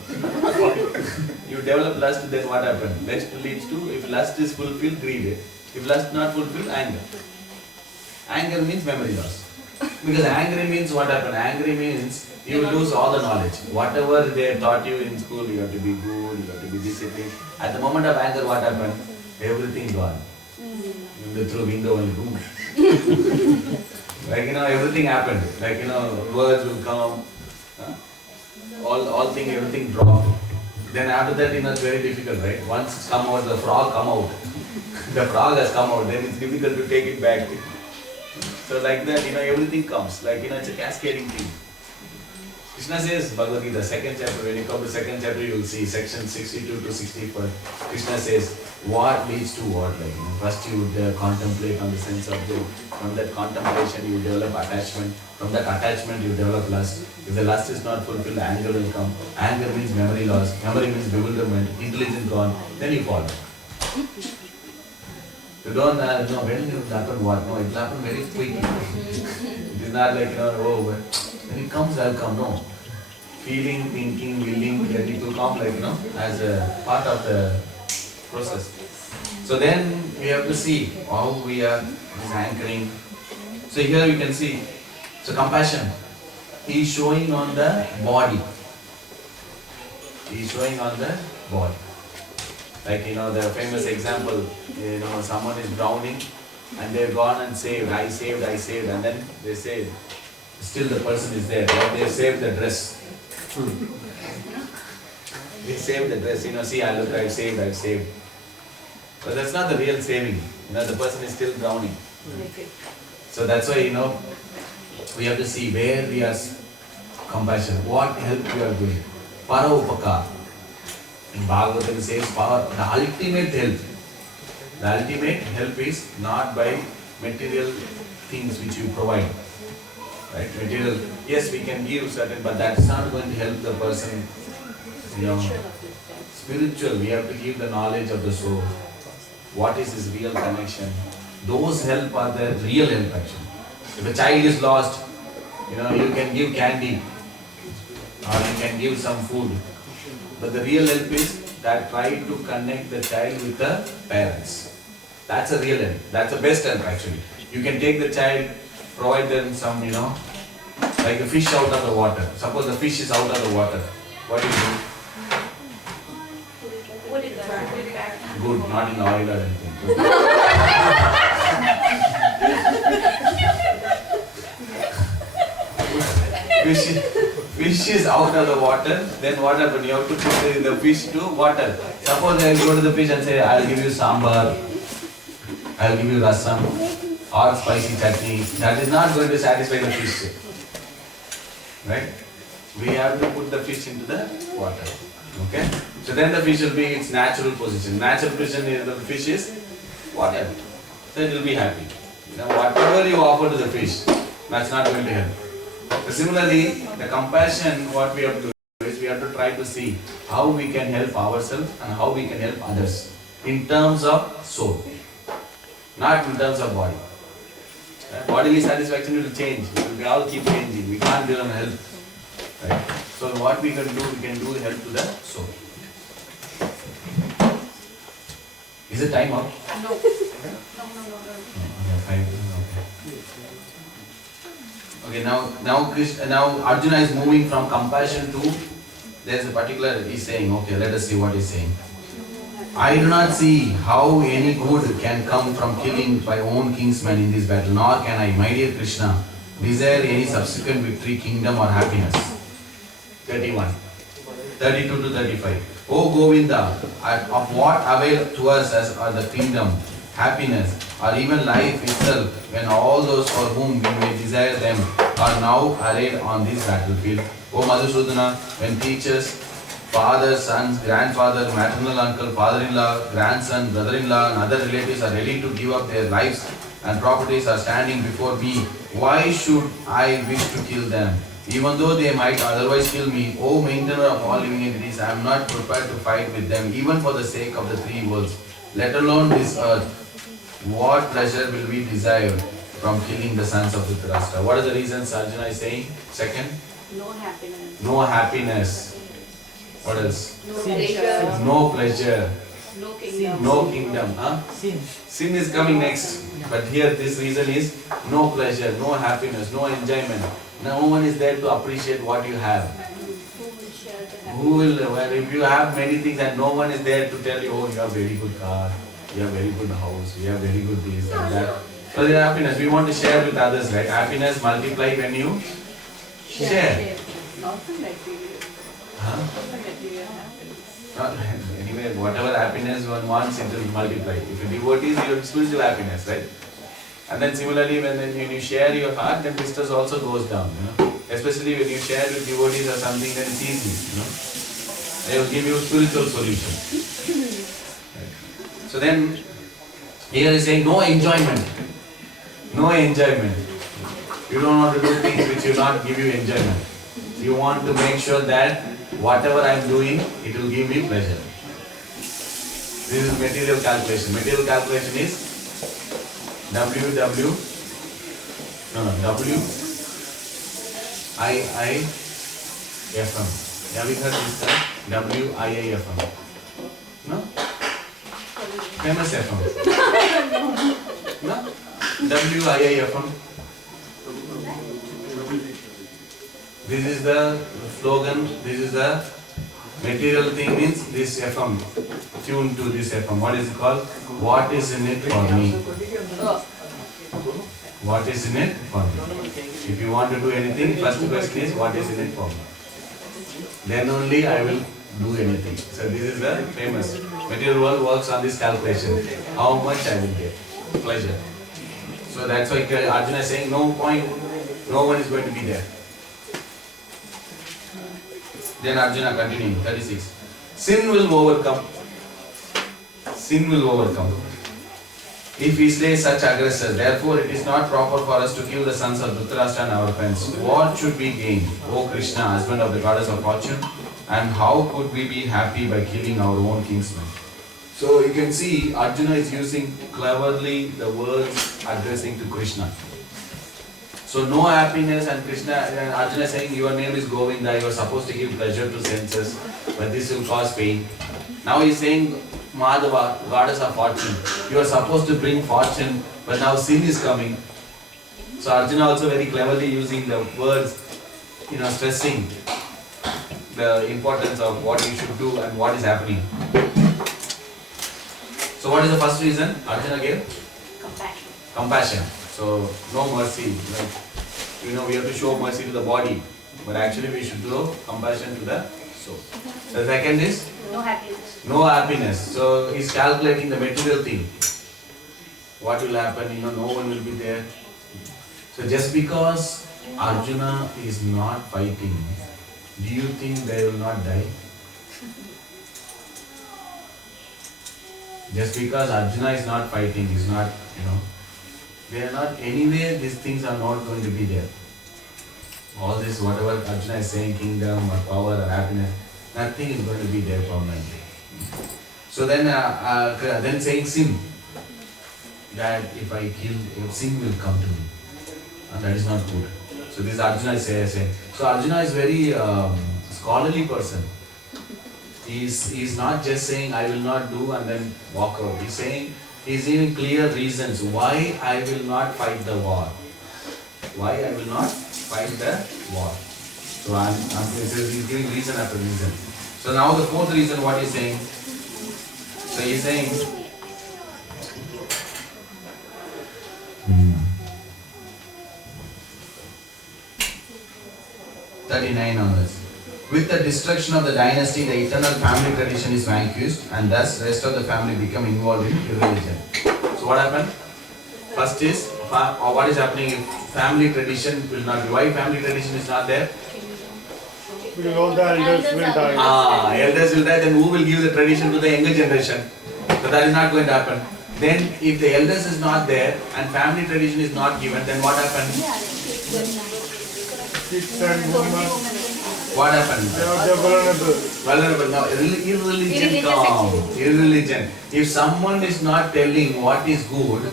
You develop lust, then what happens? Next leads to, if lust is fulfilled, greed. If lust not fulfilled, anger. Anger means memory loss. Because angry means what happened? Angry means you lose all the knowledge. Whatever they taught you in school, you have to be good, you have to be disciplined. At the moment of anger, what happened? Everything gone. Through window and boom. Everything happened. Words will come. All things, everything dropped. Then after that, it's very difficult, right? Once it's come out, the frog come out. The frog has come out, then it's difficult to take it back. So like that, everything comes. It's a cascading thing. Krishna says, Bhagavad Gita, 2nd chapter, when you come to 2nd chapter, you will see section 62 to 64. Krishna says, what leads to what? First you would contemplate on the sense object. From that contemplation, you develop attachment. From that attachment, you develop lust. If the lust is not fulfilled, anger will come. Anger means memory loss. Memory means bewilderment. Intelligence gone. Then you fall. You don't know when it will happen what? No, it will happen very quickly. It is not when it comes, I'll come. No. Feeling, thinking, willing, it will come as a part of the process. So then we have to see how we are anchoring. So here you can see, so compassion. He is showing on the body. He is showing on the body. The famous example, someone is drowning and they've gone and saved, I saved, and then they say, still the person is there, but they saved the dress. They saved the dress, see, I've saved. But that's not the real saving, the person is still drowning. So that's why, we have to see where we are compassion, what help we are doing. Para upakar. In Bhagavatam it says the ultimate help. The ultimate help is not by material things which you provide. Right? Material, yes, we can give certain, but that's not going to help the person. Spiritual, we have to give the knowledge of the soul. What is his real connection? Those help are the real help actually. If a child is lost, you can give candy or you can give some food. But the real help is that try to connect the child with the parents. That's a real help. That's the best help actually. You can take the child, provide them some, like a fish out of the water. Suppose the fish is out of the water. What do you do? Put it back. Good, not in oil or anything. Fish is out of the water, then what happens? You have to put the fish to water. Suppose I go to the fish and say, I'll give you sambar, I'll give you rasam, or spicy chutney. That is not going to satisfy the fish. Right? We have to put the fish into the water. Okay? So then the fish will be its natural position. Natural position of the fish is water. So it will be happy. Whatever you offer to the fish, that's not going to help. So similarly, the compassion, what we have to do is we have to try to see how we can help ourselves and how we can help others in terms of soul, not in terms of body. Bodily satisfaction will change. We all keep changing. We can't give them help. Right? So what we can do help to the soul. Is it time up? No. Okay, okay. Now Arjuna is moving from compassion to, there is a particular, he's saying, okay, let us see what he's saying. I do not see how any good can come from killing my own kinsmen in this battle, nor can I, my dear Krishna, desire any subsequent victory, kingdom or happiness. 31. 32 to 35. O Govinda, of what avail to us as are the kingdom, happiness, or even life itself, when all those for whom we may desire them are now arrayed on this battlefield? O Madhusudana, when teachers, father, sons, grandfather, maternal uncle, father-in-law, grandson, brother-in-law, and other relatives are ready to give up their lives and properties are standing before me, why should I wish to kill them? Even though they might otherwise kill me, O maintainer of all living entities, I am not prepared to fight with them, even for the sake of the three worlds, let alone this earth. What pleasure will we desire from killing the sons of Dhritarashtra? What are the reasons Arjuna is saying? Second? No happiness. No happiness. What else? No pleasure. No pleasure. No kingdom. No kingdom. Huh? Sin. Sin is coming next. But here this reason is no pleasure, no happiness, no enjoyment. No one is there to appreciate what you have. Who will share the happiness? Who will, well, if you have many things and no one is there to tell you, oh, you have very good car, you have very good house, you have very good this and that. So the happiness, we want to share with others, right? Happiness multiply when you share. Not the material. Huh? Not the material happiness. Not, anyway, whatever happiness one wants, it will multiply. If you devotees, you have spiritual happiness, right? And then similarly, when you share your heart, then distress also goes down, Especially when you share with devotees or something, then it's easy, They will give you spiritual solution. Right. So then, here is saying no enjoyment. No enjoyment. You don't want to do things which will not give you enjoyment. You want to make sure that whatever I am doing, it will give me pleasure. This is material calculation. Material calculation is WIIFM. Yeah, we heard this term, WIIFM. No? Famous FM. No? WIIFM. This is the slogan, this is the material thing, means this FM, tuned to this FM. What is it called? What is in it for me? What is in it for me? If you want to do anything, first question is what is in it for me? Then only I will do anything. So this is the famous. Material world works on this calculation. How much I will get? Pleasure. So that's why Arjuna is saying no point, no one is going to be there. Then Arjuna continuing, 36. Sin will overcome. Sin will overcome. If we slay such aggressors, therefore it is not proper for us to kill the sons of Dhritarashtra and our friends. What should we gain, O Krishna, husband of the goddess of fortune? And how could we be happy by killing our own kinsmen? So you can see Arjuna is using cleverly the words addressing to Krishna. So no happiness, and Krishna and Arjuna is saying your name is Govinda, you are supposed to give pleasure to senses, but this will cause pain. Now he is saying Madhava, goddess of fortune, you are supposed to bring fortune, but now sin is coming. So Arjuna also very cleverly using the words, stressing the importance of what you should do and what is happening. So what is the first reason Arjuna gave? Compassion. Compassion. So no mercy. We have to show mercy to the body, but actually we should show compassion to the soul. The second is? No happiness. No happiness. So he's calculating the material thing. What will happen? No one will be there. So just because Arjuna is not fighting, do you think they will not die? Just because Arjuna is not fighting, is not, they are not, anyway these things are not going to be there. All this, whatever Arjuna is saying, kingdom or power or happiness, nothing is going to be there permanently. So then saying sin, that if I kill, sin will come to me. And that is not good. So this Arjuna is saying. So Arjuna is very scholarly person. He is not just saying I will not do and then walk out. He is saying He's giving clear reasons why I will not fight the war. Why I will not fight the war. So he's giving reason after reason. So now the fourth reason, what he's saying. So he's saying, 39 onwards. With the destruction of the dynasty, the eternal family tradition is vanquished, and thus rest of the family become involved in irreligion. So what happened? First is, or what is happening if family tradition will not be? Why family tradition is not there? Because all the elders will die. Elders will die, then who will give the tradition to the younger generation? So that is not going to happen. Then if the elders is not there and family tradition is not given, then what happens? Kids and women, What happens? they are vulnerable. Vulnerable. Now, irreligion comes. Irreligion. If someone is not telling what is good,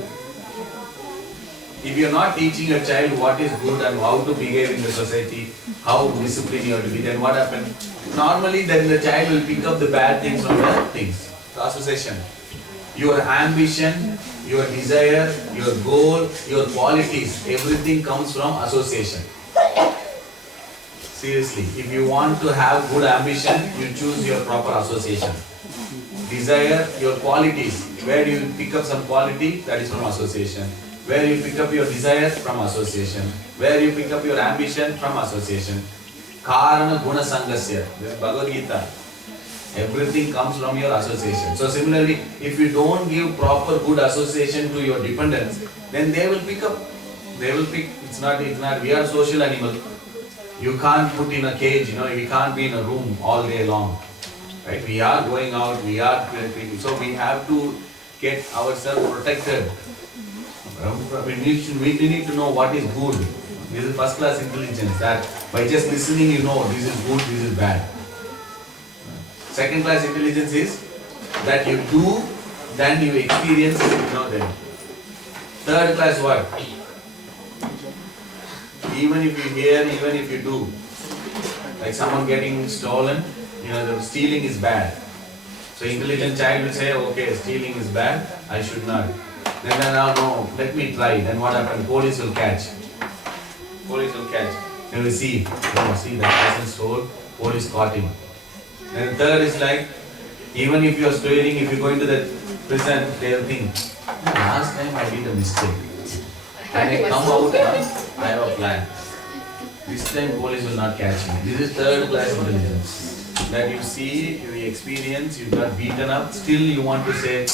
if you are not teaching a child what is good and how to behave in the society, how disciplined you have to be, then what happens? Normally, then the child will pick up the bad things from the things. The association. Your ambition, your desire, your goal, your qualities, everything comes from association. Seriously, if you want to have good ambition, you choose your proper association. Desire, your qualities. Where you pick up some quality, that is from association. Where you pick up your desire, from association. Where you pick up your ambition, from association. Karana guna sangasya. This is Bhagavad Gita. Everything comes from your association. So similarly, if you don't give proper good association to your dependents, then they will pick up. They will pick. It's not. We are social animal. You can't put in a cage, we can't be in a room all day long. Right? We are going out, so we have to get ourselves protected. We need to know what is good. This is first class intelligence, that by just listening you know this is good, this is bad. Second class intelligence is that you do, then you experience, then. Third class what? Even if you hear, even if you do, like someone getting stolen, the stealing is bad. So intelligent child will say, okay, stealing is bad, I should not. Then no, let me try. Then what happens? Police will catch. They will see that person stole, police caught him. Then third is like, even if you are stealing, if you go into the prison, they will think, last time I did a mistake. When I come out, I have a plan. This time police will not catch me. This is third class intelligence. That you see, you experience, you got beaten up, still you want to say,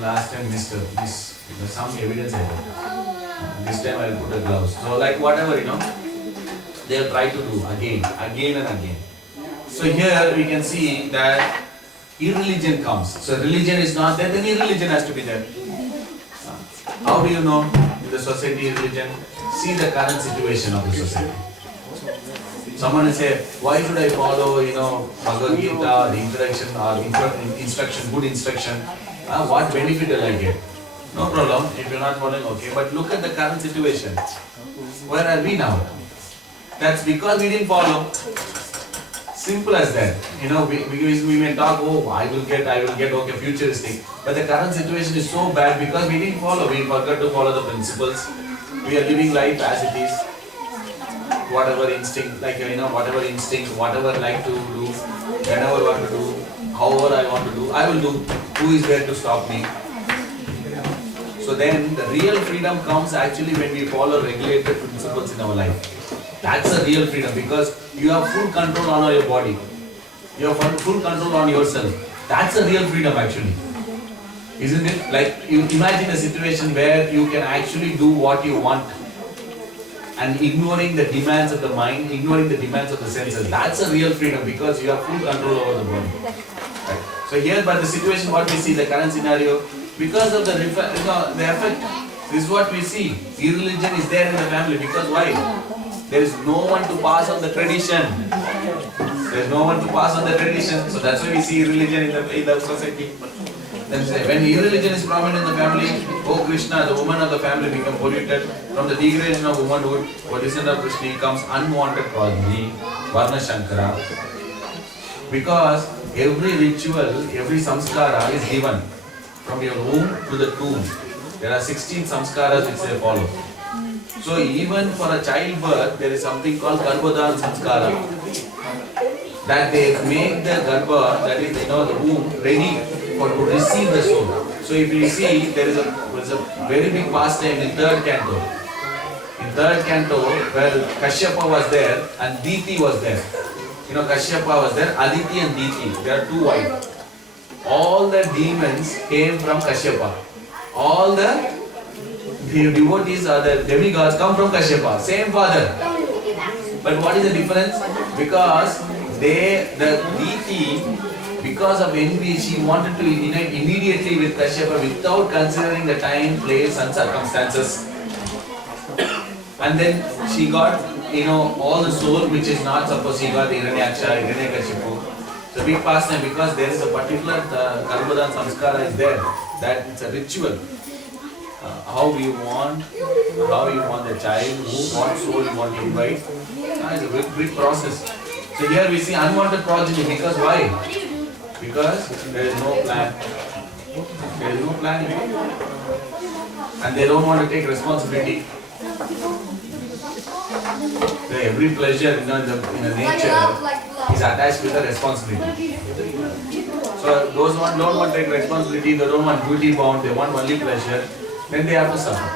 last time mister, this, there's some evidence I have. This time I'll put the gloves. So like whatever, they'll try to do again and again. So here we can see that irreligion comes. So religion is not there, then irreligion has to be there. How do you know in the society religion? See the current situation of the society. Someone will say, why should I follow, Bhagavad Gita, the introduction or instruction, good instruction? What benefit will I get? No problem, if you're not following, okay. But look at the current situation. Where are we now? That's because we didn't follow. Simple as that. We may talk, I will get, okay, futuristic. But the current situation is so bad because we didn't follow. We forgot to follow the principles. We are living life as it is. Whatever instinct, whatever I like to do, whenever I want to do, however I want to do, I will do. Who is there to stop me? So then the real freedom comes actually when we follow regulated principles in our life. That's the real freedom because you have full control on your body. You have full control on yourself. That's the real freedom actually. Isn't it? Like you imagine a situation where you can actually do what you want and ignoring the demands of the mind, ignoring the demands of the senses. That's a real freedom because you have full control over the body. Right? So here by the situation what we see, the current scenario, because of the effect, this is what we see. Irreligion is there in the family because why? There is no one to pass on the tradition. There is no one to pass on the tradition. So that's why we see religion in the society. Then when irreligion is prominent in the family, oh Krishna, the woman of the family become polluted. From the degradation of womanhood, for descent of Krishna comes unwanted progeny, Varna Shankara. Because every ritual, every samskara is given from your womb to the tomb. There are 16 samskaras which they follow. So even for a childbirth, there is something called Garbhodan Sanskara. That they make the Garbha, that is, the womb, ready for to receive the soul. So if you see, there is a very big pastime in third canto. In third canto, where Kashyapa was there and Diti was there. Kashyapa was there, Aditi and Diti. There are two wives. All the demons came from Kashyapa. All the devotees or the demigods come from Kashyapa. Same father. But what is the difference? Because the Diti, because of envy, she wanted to unite immediately with Kashyapa without considering the time, place and circumstances. And then she got, all the soul which is not supposed. She got Hiranyaksha, Hiranyakashipu. So big pastime, because there is a particular Garbhodan Samskara is there, that it's a ritual. How you want the child, what soul you want to invite. It's a very big process. So here we see unwanted progeny, because why? Because there is no plan. There is no plan. And they don't want to take responsibility. So every pleasure in the nature is attached with a responsibility. So those who don't want to take responsibility, they don't want duty bound, they want only pleasure, then they have to suffer.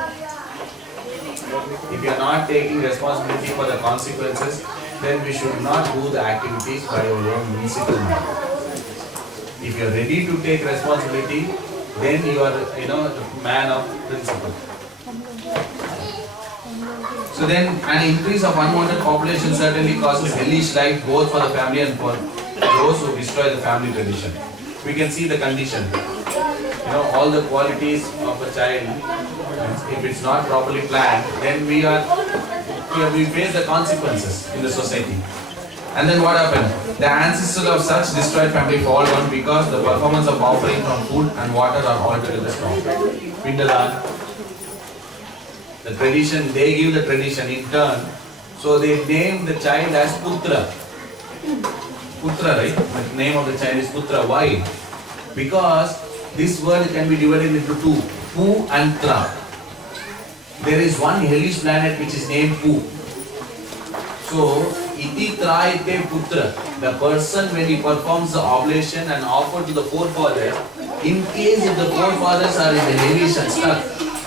If you are not taking responsibility for the consequences, then we should not do the activities by our own whimsical mind. If you are ready to take responsibility, then you are, the man of principle. So then, an increase of unwanted population certainly causes hellish life both for the family and for those who destroy the family tradition. We can see the condition. All the qualities of a child, if it's not properly planned, then we face the consequences in the society. And then what happened? The ancestors of such destroyed family fall down because the performance of offering from food and water are altogether strong. Pindadan, the tradition, they give the tradition in turn. So they name the child as Putra. Putra, right? The name of the child is Putra. Why? Because this word can be divided into two, Pu and Tra. There is one hellish planet which is named Pu. So, Iti Tra Ite Putra. The person, when he performs the oblation and offer to the forefathers, in case if the forefathers are in the hellish and stuck,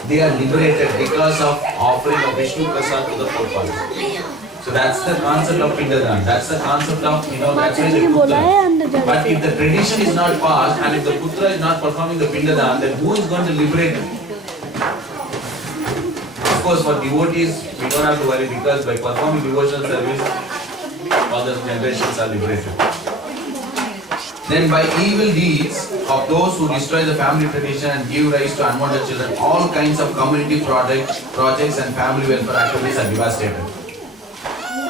they are liberated because of offering of Vishnu Prasad to the forefathers. So that's the concept of Pindadan. That's the concept of, that's why the Putra. But if the tradition is not passed and if the Putra is not performing the Pindadan, then who is going to liberate him? Of course, for devotees, we don't have to worry because by performing devotional service, all the generations are liberated. Then by evil deeds of those who destroy the family tradition and give rise to unwanted children, all kinds of community projects and family welfare activities are devastated.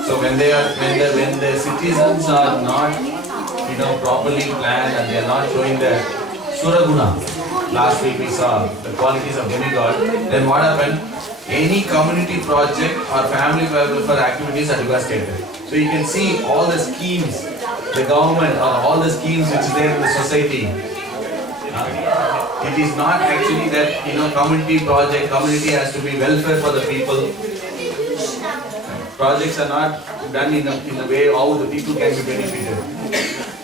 So when the citizens are not, properly planned and they are not showing the Suraguna, last week we saw the qualities of demigod, then what happened? Any community project or family welfare activities are devastated. So you can see all the schemes, the government or all the schemes which is there in the society. It is not actually that, community has to be welfare for the people. Projects are not done in a way how the people can be benefited.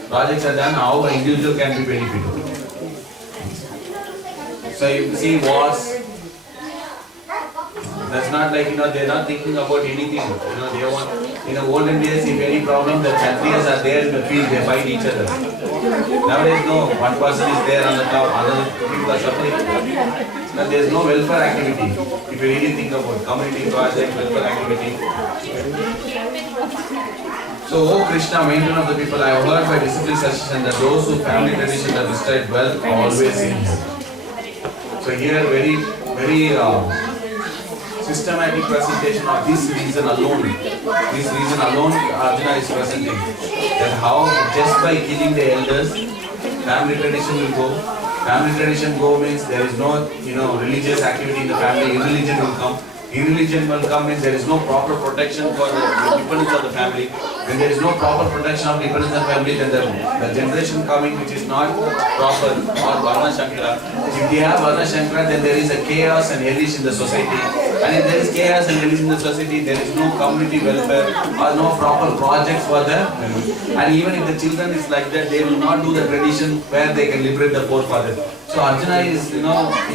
Projects are done how an individual can be benefited. So you see wars. That's not like, they're not thinking about anything. They want, in the olden days, if any problem, the Kshatriyas are there in the field, they fight each other. Nowadays, no, one person is there on the top, other people are suffering. But there's no welfare activity. If you really think about community project, welfare activity. So, O Krishna, maintainer of the people, I have heard by disciplined suggestion that those whose family traditions are destroyed well always sin. So here, very systematic presentation of this reason alone. This reason alone Arjuna is presenting. That how just by killing the elders, family tradition will go. Family tradition go means there is no religious activity in the family, irreligion will come. Irreligion will come in, there is no proper protection for the dependents of the family. When there is no proper protection of dependents of the family, then the generation coming which is not proper or Varna Shankara. If they have Varna Shankara, then there is a chaos and hellish in the society. And if there is chaos and hellish in the society, there is no community welfare or no proper projects for them. And even if the children is like that, they will not do the tradition where they can liberate the forefathers. So Arjuna is, you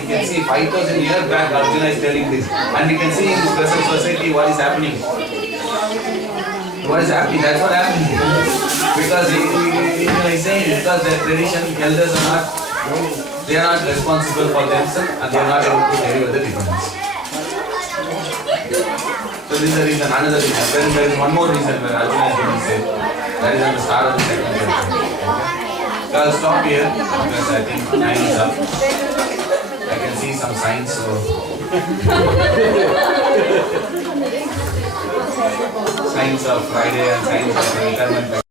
can see 5,000 years back Arjuna is telling this. And we can see in this present society what is happening. What is happening? That's what happening. Because he is saying, because their tradition, elders are not, they are not responsible for themselves and they are not able to deliver the dependence. So this is the reason, another reason. Then there is one more reason where Arjuna is going to say. That is at the start of the second chapter. So I'll stop here because I think 9 is up. I can see some signs, so signs of Friday and signs of retirement.